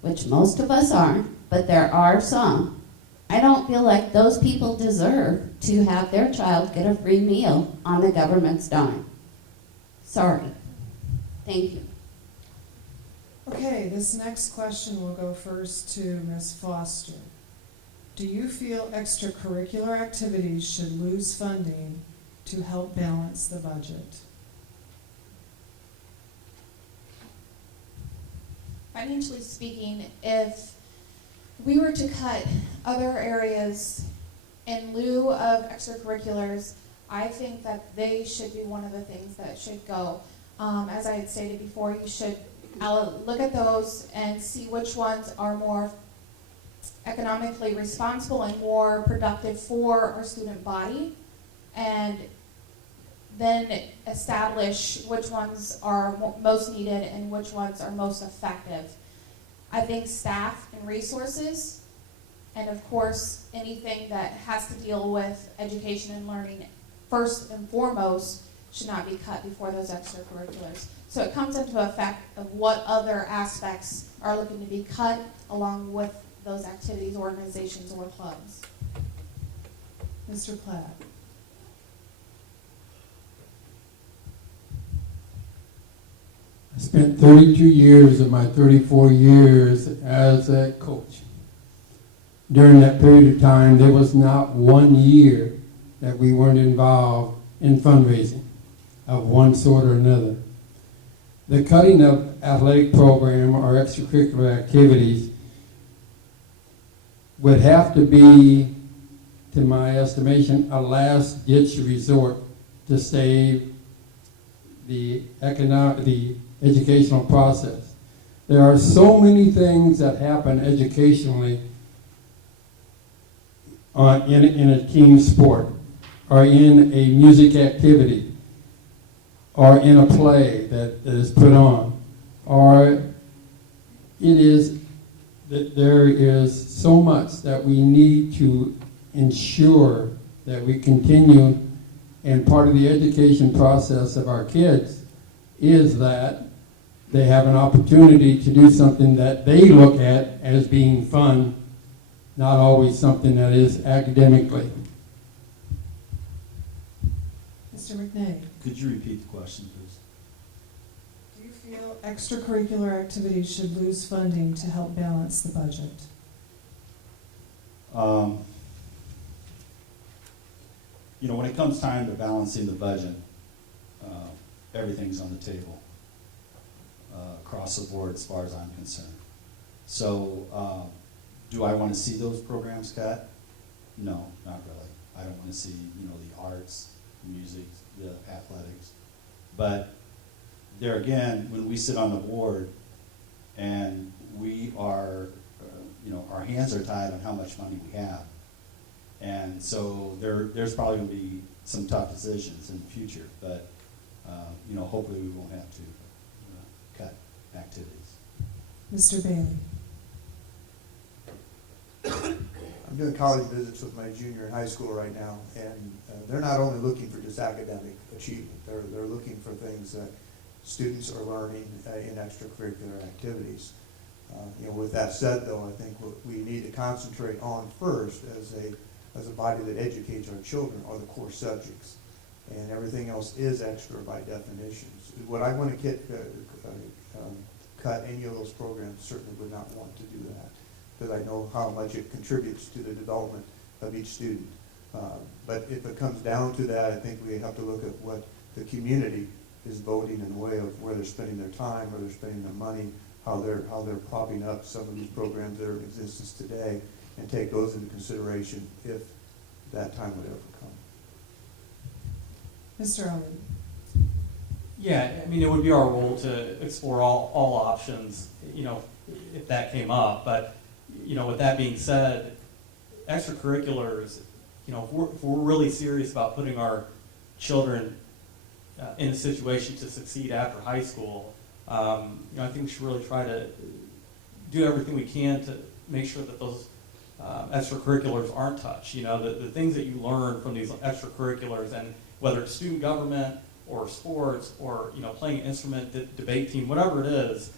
which most of us aren't, but there are some, I don't feel like those people deserve to have their child get a free meal on the government's dime. Sorry. Thank you. Okay, this next question will go first to Ms. Foster. Do you feel extracurricular activities should lose funding to help balance the budget? Financially speaking, if we were to cut other areas in lieu of extracurriculars, I think that they should be one of the things that should go. As I had stated before, you should look at those and see which ones are more economically responsible and more productive for our student body, and then establish which ones are most needed and which ones are most effective. I think staff and resources, and of course anything that has to deal with education and learning, first and foremost, should not be cut before those extracurriculars. So it comes into effect of what other aspects are looking to be cut along with those activities, organizations, or clubs. Mr. Platt. I spent 32 years of my 34 years as a coach. During that period of time, there was not 1 year that we weren't involved in fundraising of one sort or another. The cutting of athletic program or extracurricular activities would have to be, to my estimation, a last-ditch resort to save the educational process. There are so many things that happen educationally in a team sport, or in a music activity, or in a play that is put on, or there is so much that we need to ensure that we continue, and part of the education process of our kids is that they have an opportunity to do something that they look at as being fun, not always something that is academically. Mr. McNay. Could you repeat the question, please? Do you feel extracurricular activities should lose funding to help balance the budget? When it comes time to balancing the budget, everything's on the table across the board as far as I'm concerned. So, do I want to see those programs cut? No, not really. I don't want to see, the arts, music, the athletics. But there again, when we sit on the board and we are our hands are tied on how much money we have. And so there's probably going to be some tough decisions in the future, but hopefully we won't have to cut activities. Mr. Bailey? I'm doing college visits with my junior in high school right now, and they're not only looking for just academic achievement, they're looking for things that students are learning in extracurricular activities. With that said, though, I think what we need to concentrate on first as a body that educates our children are the core subjects, and everything else is extra by definition. Would I want to cut any of those programs? Certainly would not want to do that, because I know how much it contributes to the development of each student. But if it comes down to that, I think we have to look at what the community is voting in the way of where they're spending their time, where they're spending their money, how they're propping up some of these programs that are in existence today, and take those into consideration if that time would ever come. Mr. Ali? Yeah, I mean, it would be our role to explore all options, if that came up. But, with that being said, extracurriculars, if we're really serious about putting our children in a situation to succeed after high school, I think we should really try to do everything we can to make sure that those extracurriculars aren't touched. The things that you learn from these extracurriculars, and whether it's student government or sports or playing an instrument, debate team, whatever it is,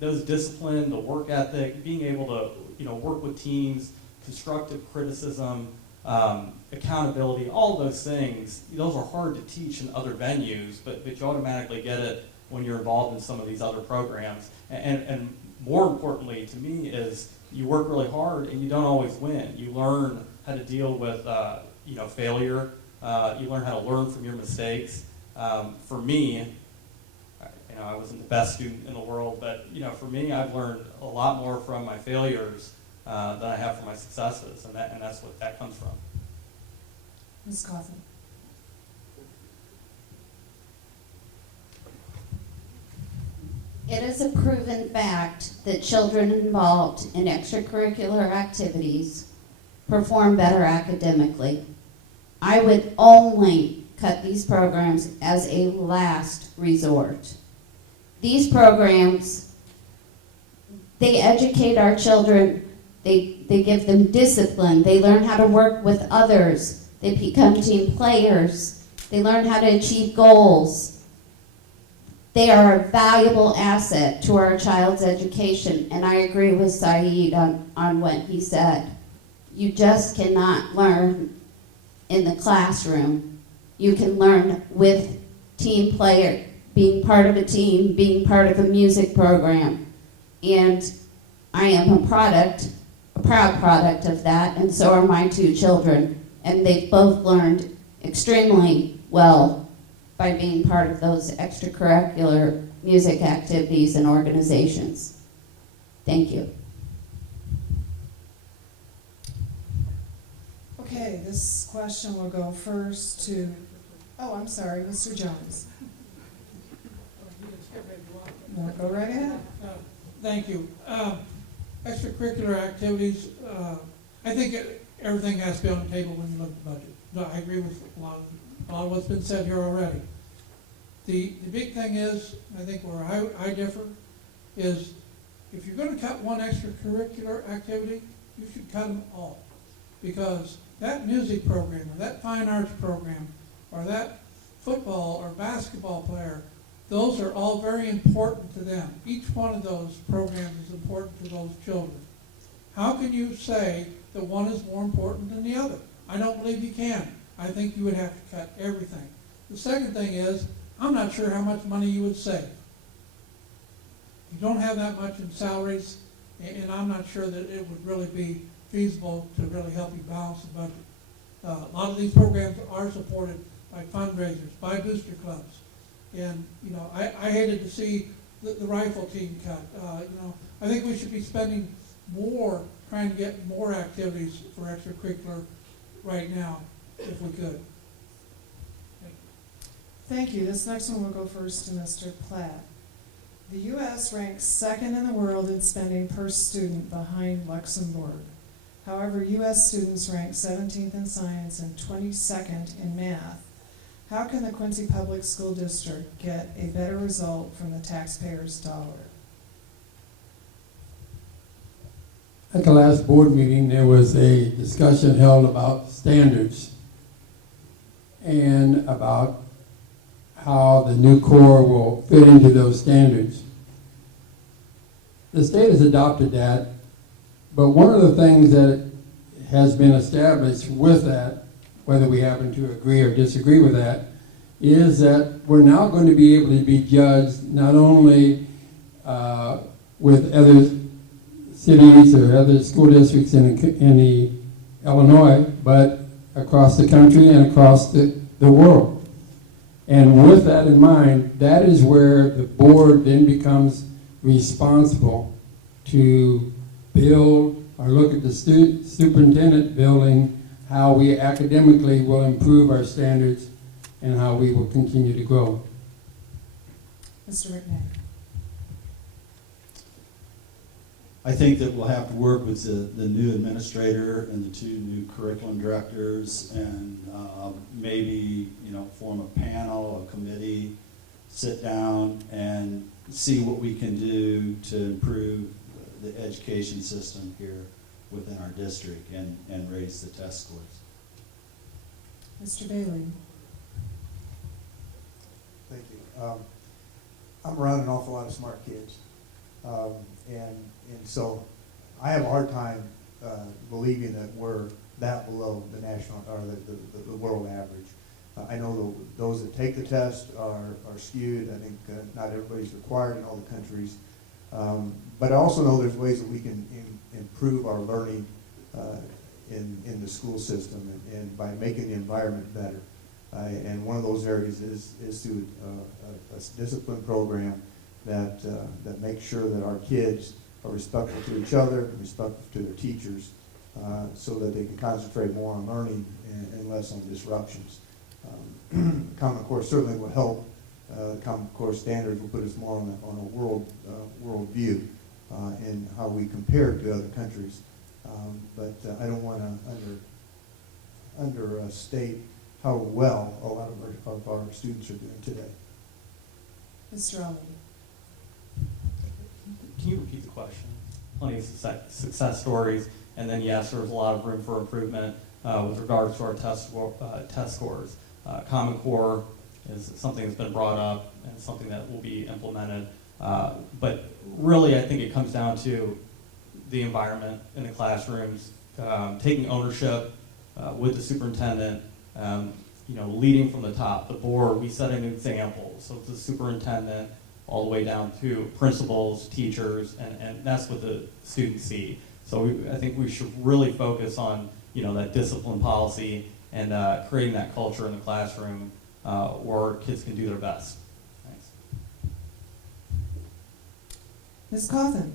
those discipline, the work ethic, being able to work with teams, constructive criticism, accountability, all those things, those are hard to teach in other venues, but you automatically get it when you're involved in some of these other programs. And more importantly to me is you work really hard and you don't always win. You learn how to deal with failure. You learn how to learn from your mistakes. For me, I wasn't the best student in the world, but for me, I've learned a lot more from my failures than I have from my successes, and that's what that comes from. Ms. Coffin? It is a proven fact that children involved in extracurricular activities perform better academically. I would only cut these programs as a last resort. These programs, they educate our children, they give them discipline, they learn how to work with others, they become team players, they learn how to achieve goals. They are a valuable asset to our child's education, and I agree with Saeed on what he said. You just cannot learn in the classroom. You can learn with team player, being part of a team, being part of a music program. And I am a proud product of that, and so are my two children. And they've both learned extremely well by being part of those extracurricular music activities and organizations. Thank you. Okay, this question will go first to, I'm sorry, Mr. Jones. No, go right ahead. Thank you. Extracurricular activities, I think everything has to be on the table when you look at the budget. No, I agree with a lot of what's been said here already. The big thing is, I think where I differ, is if you're going to cut one extracurricular activity, you should cut them all. Because that music program, or that fine arts program, or that football or basketball player, those are all very important to them. Each one of those programs is important to those children. How can you say that one is more important than the other? I don't believe you can. I think you would have to cut everything. The second thing is, I'm not sure how much money you would save. You don't have that much in salaries, and I'm not sure that it would really be feasible to really help you balance the budget. A lot of these programs are supported by fundraisers, by booster clubs. And, I hated to see the rifle team cut. I think we should be spending more, trying to get more activities for extracurricular right now, if we could. Thank you. This next one will go first to Mr. Platt. The U.S. ranks second in the world in spending per student behind Luxembourg. However, U.S. students rank 17th in science and 22nd in math. How can the Quincy Public School District get a better result from the taxpayer's dollar? At the last board meeting, there was a discussion held about standards and about how the new core will fit into those standards. The state has adopted that, but one of the things that has been established with that, whether we happen to agree or disagree with that, is that we're now going to be able to be judged not only with other cities or other school districts in the Illinois, but across the country and across the world. And with that in mind, that is where the board then becomes responsible to build or look at the superintendent building how we academically will improve our standards and how we will continue to grow. Mr. McNay. I think that we'll have to work with the new administrator and the two new curriculum directors and maybe, form a panel, a committee, sit down and see what we can do to improve the education system here within our district and raise the test scores. Mr. Bailey. Thank you. I'm around an awful lot of smart kids. And so I have a hard time believing that we're that below the national or the world average. I know those that take the test are skewed. I think not everybody's required in all the countries. But I also know there's ways that we can improve our learning in the school system and by making the environment better. And one of those areas is through a discipline program that makes sure that our kids are respectful to each other, and respectful to their teachers, so that they can concentrate more on learning and less on disruptions. Common Core certainly will help. Common Core standards will put us more on a world view in how we compare to other countries. But I don't want to understate how well a lot of our students are doing today. Mr. Ali. Can you repeat the question? Plenty of success stories, and then yes, there's a lot of room for improvement with regards to our test scores. Common Core is something that's been brought up and something that will be implemented. But really, I think it comes down to the environment in the classrooms, taking ownership with the superintendent, leading from the top. The board, we set an example. So it's the superintendent all the way down to principals, teachers, and that's what the students see. So I think we should really focus on that discipline policy and creating that culture in the classroom where kids can do their best. Thanks. Ms. Cawthon.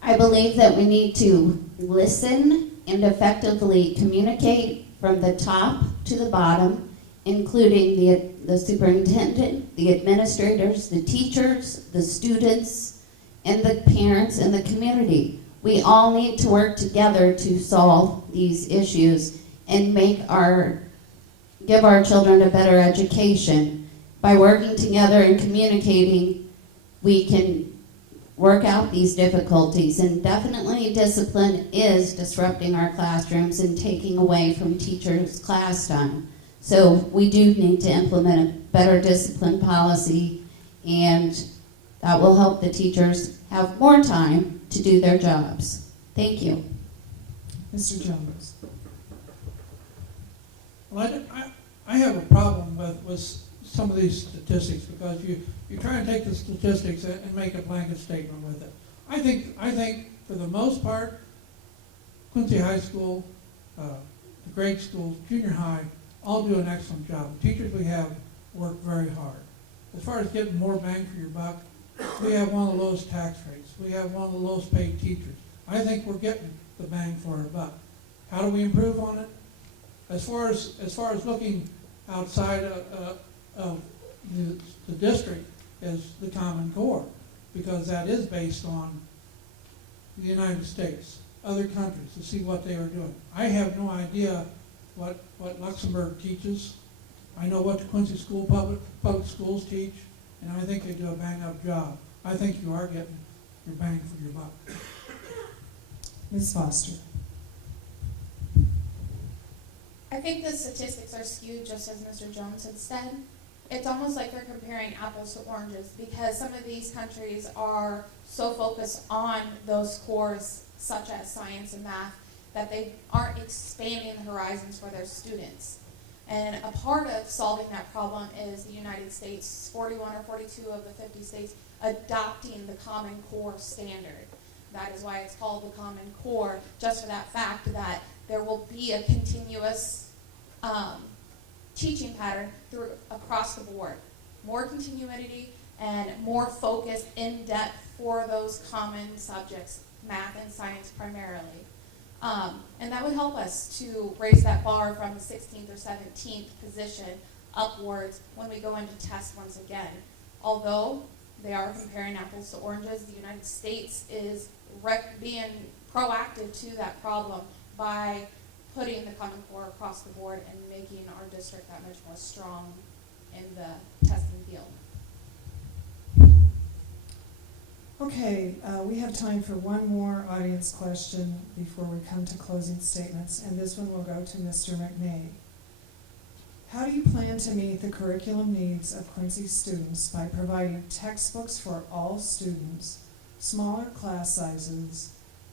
I believe that we need to listen and effectively communicate from the top to the bottom, including the superintendent, the administrators, the teachers, the students, and the parents and the community. We all need to work together to solve these issues and give our children a better education. By working together and communicating, we can work out these difficulties, and definitely discipline is disrupting our classrooms and taking away from teachers' class time. So we do need to implement a better discipline policy, and that will help the teachers have more time to do their jobs. Thank you. Mr. Jones. Well, I have a problem with some of these statistics, because you try and take the statistics and make a blanket statement with it. I think for the most part, Quincy High School, the grade schools, junior high, all do an excellent job. The teachers we have work very hard. As far as getting more bang for your buck, we have one of the lowest tax rates. We have one of the lowest paid teachers. I think we're getting the bang for our buck. How do we improve on it? As far as looking outside of the district is the Common Core, because that is based on the United States, other countries, to see what they are doing. I have no idea what Luxembourg teaches. I know what the Quincy public schools teach, and I think they do a bang-up job. I think you are getting your bang for your buck. Ms. Foster. I think the statistics are skewed, just as Mr. Jones had said. It's almost like they're comparing apples to oranges, because some of these countries are so focused on those cores, such as science and math, that they aren't expanding the horizons for their students. And a part of solving that problem is the United States, 41 or 42 of the 50 states, adopting the Common Core standard. That is why it's called the Common Core, just for that fact that there will be a continuous teaching pattern across the board. More continuity and more focus in depth for those common subjects, math and science primarily. And that would help us to raise that bar from the 16th or 17th position upwards when we go into test once again. Although they are comparing apples to oranges, the United States is being proactive to that problem by putting the Common Core across the board and making our district that much more strong in the testing field. Okay, we have time for one more audience question before we come to closing statements, and this one will go to Mr. McNay. How do you plan to meet the curriculum needs of Quincy students by providing textbooks for all students, smaller class sizes,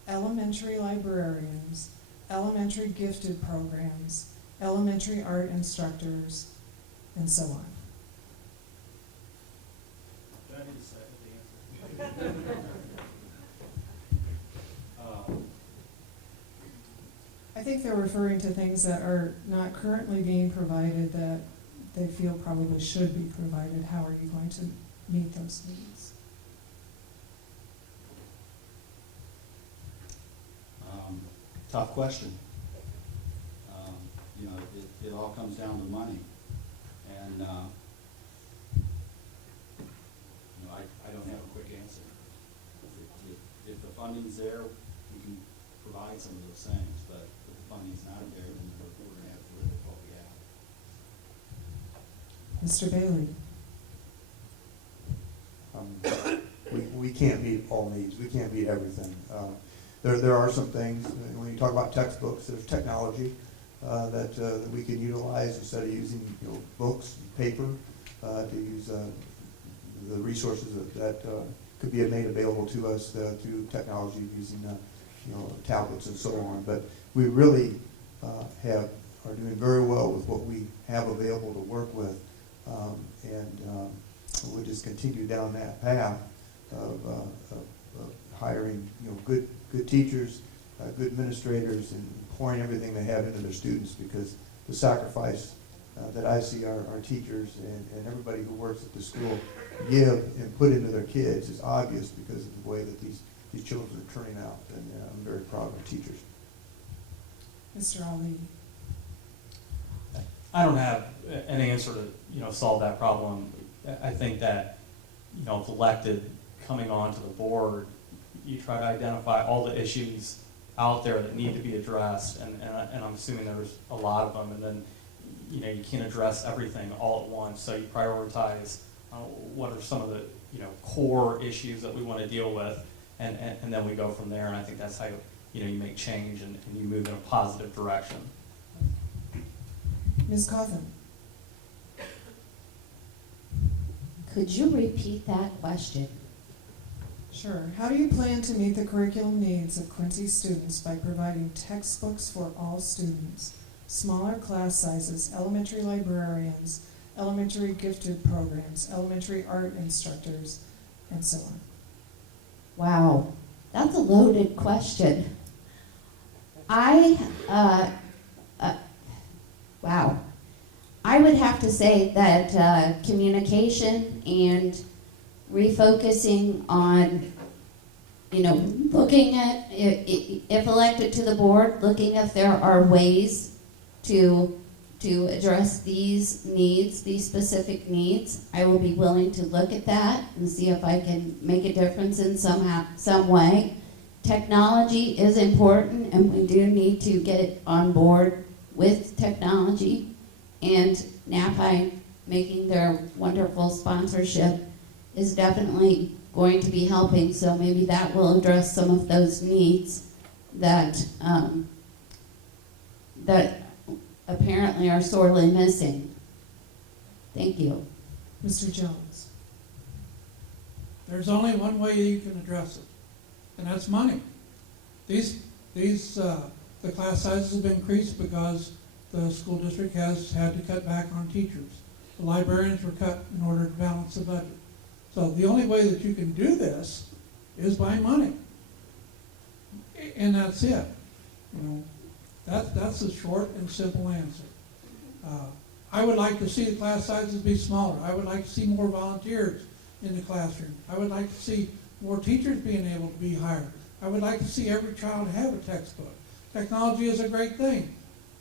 elementary librarians, elementary gifted programs, elementary art instructors, and so on? I think they're referring to things that are not currently being provided that they feel probably should be provided. How are you going to meet those needs? Tough question. It all comes down to money. And I don't have a quick answer. If the funding's there, we can provide some of those things, but if the funding's not there, then we're going to have to live with what we have. Mr. Bailey. We can't meet all needs. We can't meet everything. There are some things, when you talk about textbooks, there's technology that we can utilize instead of using books and paper, to use the resources that could be made available to us through technology, using tablets and so on. But we really are doing very well with what we have available to work with, and we'll just continue down that path of hiring good teachers, good administrators, and pouring everything they have into their students, because the sacrifice that I see our teachers and everybody who works at the school give and put into their kids is obvious because of the way that these children are turning out, and I'm very proud of our teachers. Mr. Ali. I don't have an answer to solve that problem. I think that if elected, coming onto the board, you try to identify all the issues out there that need to be addressed, and I'm assuming there's a lot of them, and then you can't address everything all at once, so you prioritize what are some of the core issues that we want to deal with, and then we go from there, and I think that's how you make change and you move in a positive direction. Ms. Cawthon. Could you repeat that question? Sure. How do you plan to meet the curriculum needs of Quincy students by providing textbooks for all students, smaller class sizes, elementary librarians, elementary gifted programs, elementary art instructors, and so on? Wow, that's a loaded question. Wow. I would have to say that communication and refocusing on, looking at, if elected to the board, looking if there are ways to to address these needs, these specific needs. I will be willing to look at that and see if I can make a difference in some way. Technology is important, and we do need to get it on board with technology. And NAPI making their wonderful sponsorship is definitely going to be helping, so maybe that will address some of those needs that that apparently are sorely missing. Thank you. Mr. Jones. There's only one way you can address it, and that's money. The class sizes have been increased because the school district has had to cut back on teachers. The librarians were cut in order to balance the budget. So the only way that you can do this is by money. And that's it. You know, that's the short and simple answer. I would like to see the class sizes be smaller. I would like to see more volunteers in the classroom. I would like to see more teachers being able to be hired. I would like to see every child have a textbook. Technology is a great thing,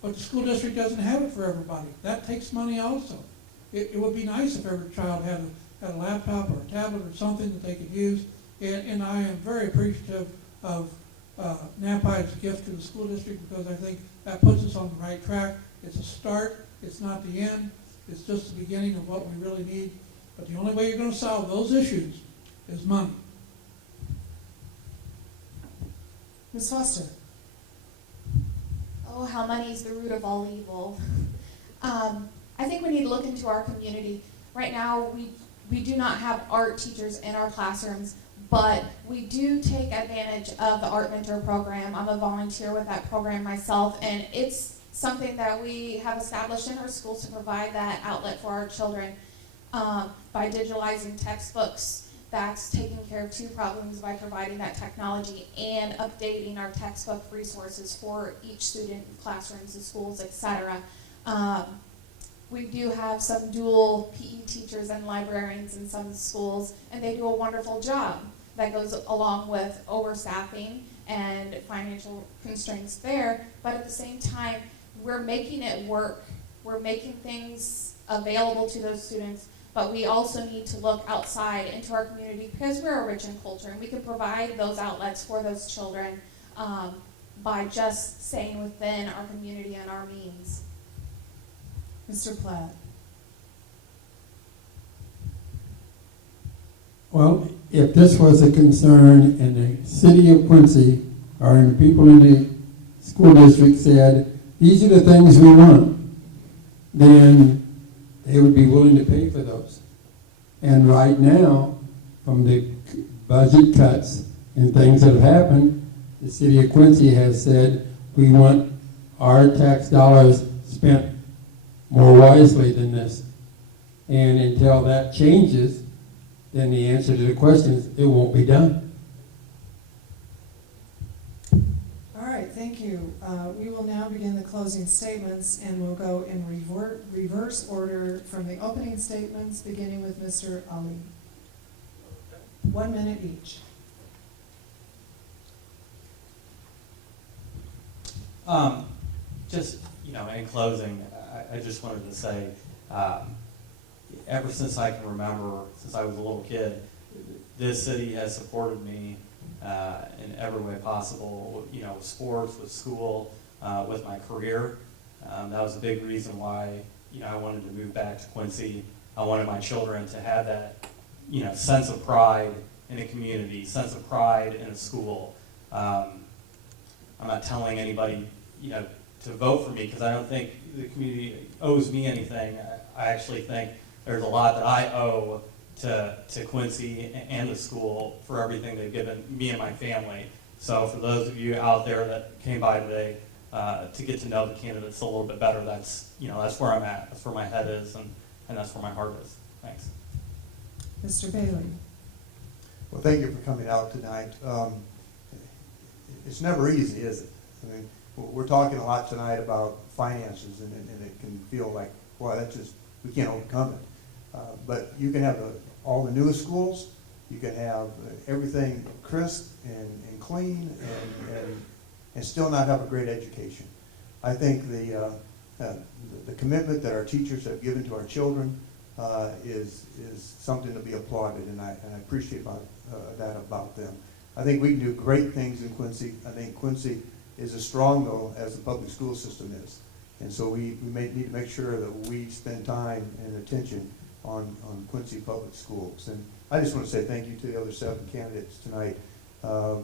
but the school district doesn't have it for everybody. That takes money also. It would be nice if every child had a laptop or a tablet or something that they could use, and I am very appreciative of NAPI's gift to the school district, because I think that puts us on the right track. It's a start. It's not the end. It's just the beginning of what we really need. But the only way you're going to solve those issues is money. Ms. Foster. Oh, how money is the root of all evil. I think we need to look into our community. Right now, we do not have art teachers in our classrooms, but we do take advantage of the Art Mentor program. I'm a volunteer with that program myself, and it's something that we have established in our schools to provide that outlet for our children. By digitalizing textbooks, that's taking care of two problems by providing that technology and updating our textbook resources for each student in classrooms and schools, etc. We do have some dual PE teachers and librarians in some schools, and they do a wonderful job. That goes along with overstaffing and financial constraints there, but at the same time, we're making it work. We're making things available to those students, but we also need to look outside into our community, because we're a rich in culture, and we can provide those outlets for those children by just staying within our community and our means. Mr. Platt. Well, if this was a concern and the city of Quincy or the people in the school district said, these are the things we want, then they would be willing to pay for those. And right now, from the budget cuts and things that have happened, the city of Quincy has said we want our tax dollars spent more wisely than this. And until that changes, then the answer to the question is it won't be done. All right, thank you. We will now begin the closing statements, and we'll go in reverse order from the opening statements, beginning with Mr. Ali. 1 minute each. Just, in closing, I just wanted to say, ever since I can remember, since I was a little kid, this city has supported me in every way possible, with sports, with school, with my career. That was a big reason why, I wanted to move back to Quincy. I wanted my children to have that, sense of pride in a community, sense of pride in a school. I'm not telling anybody, to vote for me, because I don't think the community owes me anything. I actually think there's a lot that I owe to Quincy and the school for everything they've given me and my family. So for those of you out there that came by today to get to know the candidates a little bit better, that's where I'm at. That's where my head is, and that's where my heart is. Thanks. Mr. Bailey. Well, thank you for coming out tonight. It's never easy, is it? I mean, we're talking a lot tonight about finances, and it can feel like, well, we can't overcome it. But you can have all the newest schools, you can have everything crisp and clean, and still not have a great education. I think the the commitment that our teachers have given to our children is something to be applauded, and I appreciate that about them. I think we can do great things in Quincy. I think Quincy is as strong, though, as the public school system is. And so we need to make sure that we spend time and attention on Quincy Public Schools. And I just want to say thank you to the other 7 candidates tonight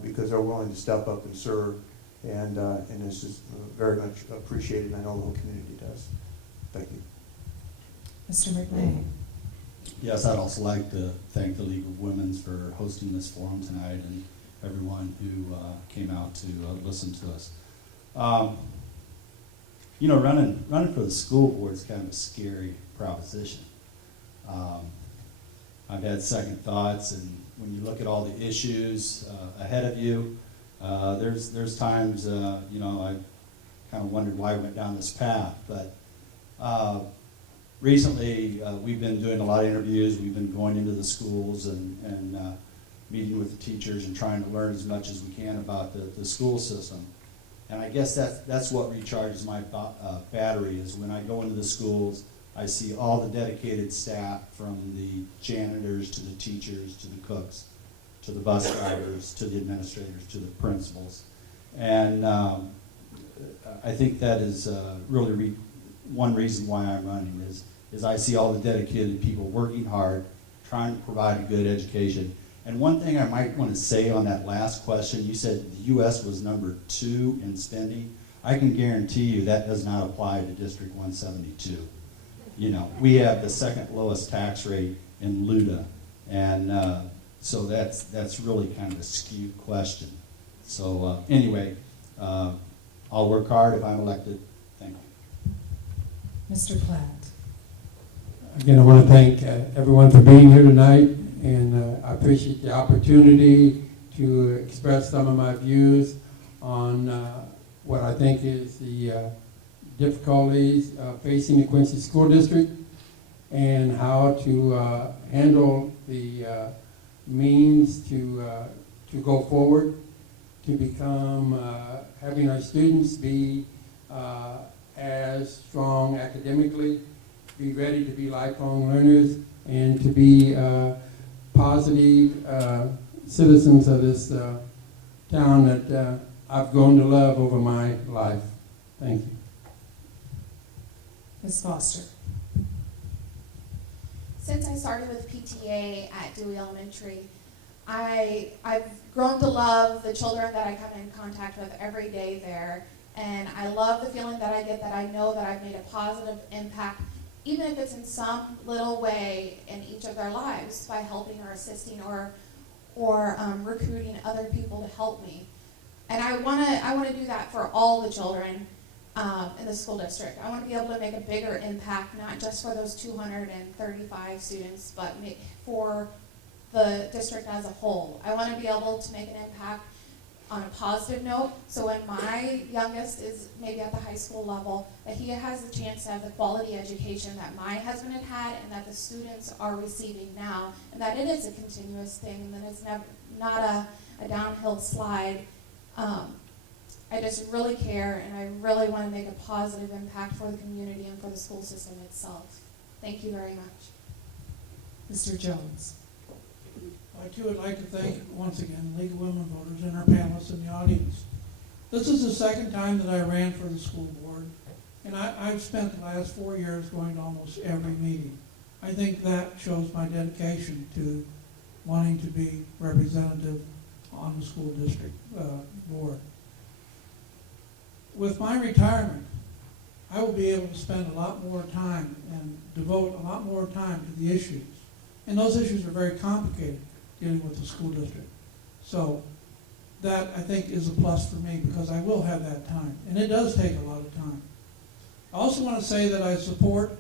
because they're willing to step up and serve. And this is very much appreciated. I know the whole community does. Thank you. Mr. McNay. Yes, I'd also like to thank the League of Women for hosting this forum tonight and everyone who came out to listen to us. You know, running for the school board is kind of a scary proposition. I've had second thoughts, and when you look at all the issues ahead of you, there's times, you know, I kind of wondered why I went down this path. But recently, we've been doing a lot of interviews. We've been going into the schools and meeting with the teachers and trying to learn as much as we can about the school system. And I guess that's what recharges my battery is when I go into the schools, I see all the dedicated staff from the janitors to the teachers to the cooks to the bus drivers to the administrators to the principals. And I think that is really one reason why I'm running is I see all the dedicated people working hard, trying to provide a good education. And one thing I might want to say on that last question, you said the U.S. was number 2 in spending. I can guarantee you that does not apply to District 172. You know, we have the second lowest tax rate in LUDA, and so that's really kind of a skewed question. So anyway, I'll work hard if I'm elected. Thank you. Mr. Platt. Again, I want to thank everyone for being here tonight, and I appreciate the opportunity to express some of my views on what I think is the difficulties facing the Quincy School District and how to handle the means to go forward, to become, having our students be as strong academically, be ready to be lifelong learners, and to be positive citizens of this town that I've grown to love over my life. Thank you. Ms. Foster. Since I started with PTA at Dewey Elementary, I've grown to love the children that I come in contact with every day there, and I love the feeling that I get that I know that I've made a positive impact, even if it's in some little way in each of their lives by helping or assisting or recruiting other people to help me. And I want to do that for all the children in the school district. I want to be able to make a bigger impact, not just for those 235 students, but for the district as a whole. I want to be able to make an impact on a positive note, so when my youngest is maybe at the high school level, that he has the chance to have the quality education that my husband had had and that the students are receiving now, and that it is a continuous thing, and that it's never not a downhill slide. I just really care, and I really want to make a positive impact for the community and for the school system itself. Thank you very much. Mr. Jones. I too would like to thank once again the League of Women Voters and our panelists in the audience. This is the second time that I ran for the school board, and I've spent the last 4 years going to almost every meeting. I think that shows my dedication to wanting to be representative on the school district board. With my retirement, I will be able to spend a lot more time and devote a lot more time to the issues. And those issues are very complicated, dealing with the school district. So that, I think, is a plus for me because I will have that time. And it does take a lot of time. I also want to say that I support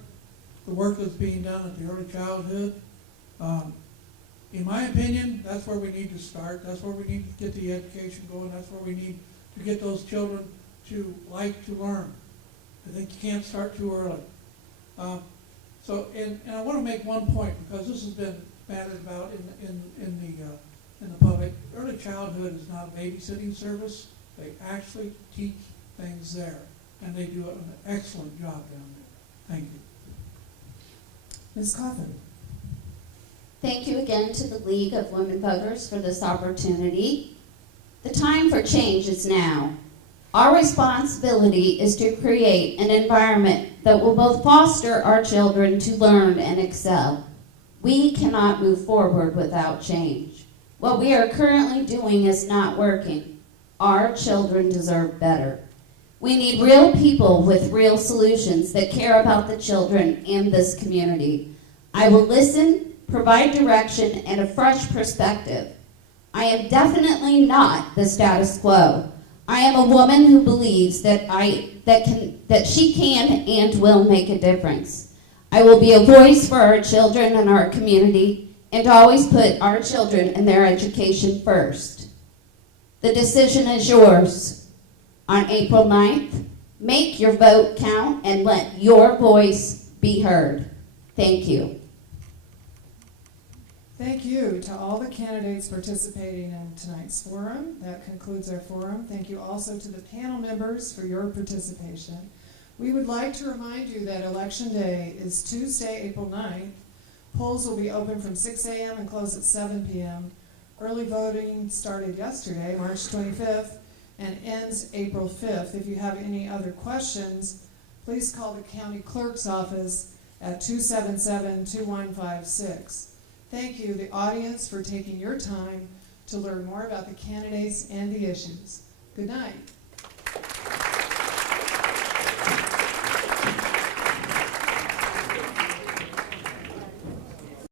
the work that's being done at the early childhood. In my opinion, that's where we need to start. That's where we need to get the education going. That's where we need to get those children to like to learn. I think you can't start too early. And I want to make one point because this has been batted about in the public. Early childhood is not a babysitting service. They actually teach things there. and they do an excellent job down there. Thank you. Ms. Coffin? Thank you again to the League of Women Voters for this opportunity. The time for change is now. Our responsibility is to create an environment that will both foster our children to learn and excel. We cannot move forward without change. What we are currently doing is not working. Our children deserve better. We need real people with real solutions that care about the children in this community. I will listen, provide direction, and a fresh perspective. I am definitely not the status quo. I am a woman who believes that she can and will make a difference. I will be a voice for our children and our community, and always put our children and their education first. The decision is yours. On April 9th, make your vote count and let your voice be heard. Thank you. Thank you to all the candidates participating in tonight's forum. That concludes our forum. Thank you also to the panel members for your participation. We would like to remind you that Election Day is Tuesday, April 9th. Polls will be open from 6 a.m. and close at 7 p.m. Early voting started yesterday, March 25th, and ends April 5th. If you have any other questions, please call the county clerk's office at 277-2156. Thank you, the audience, for taking your time to learn more about the candidates and the issues. Good night.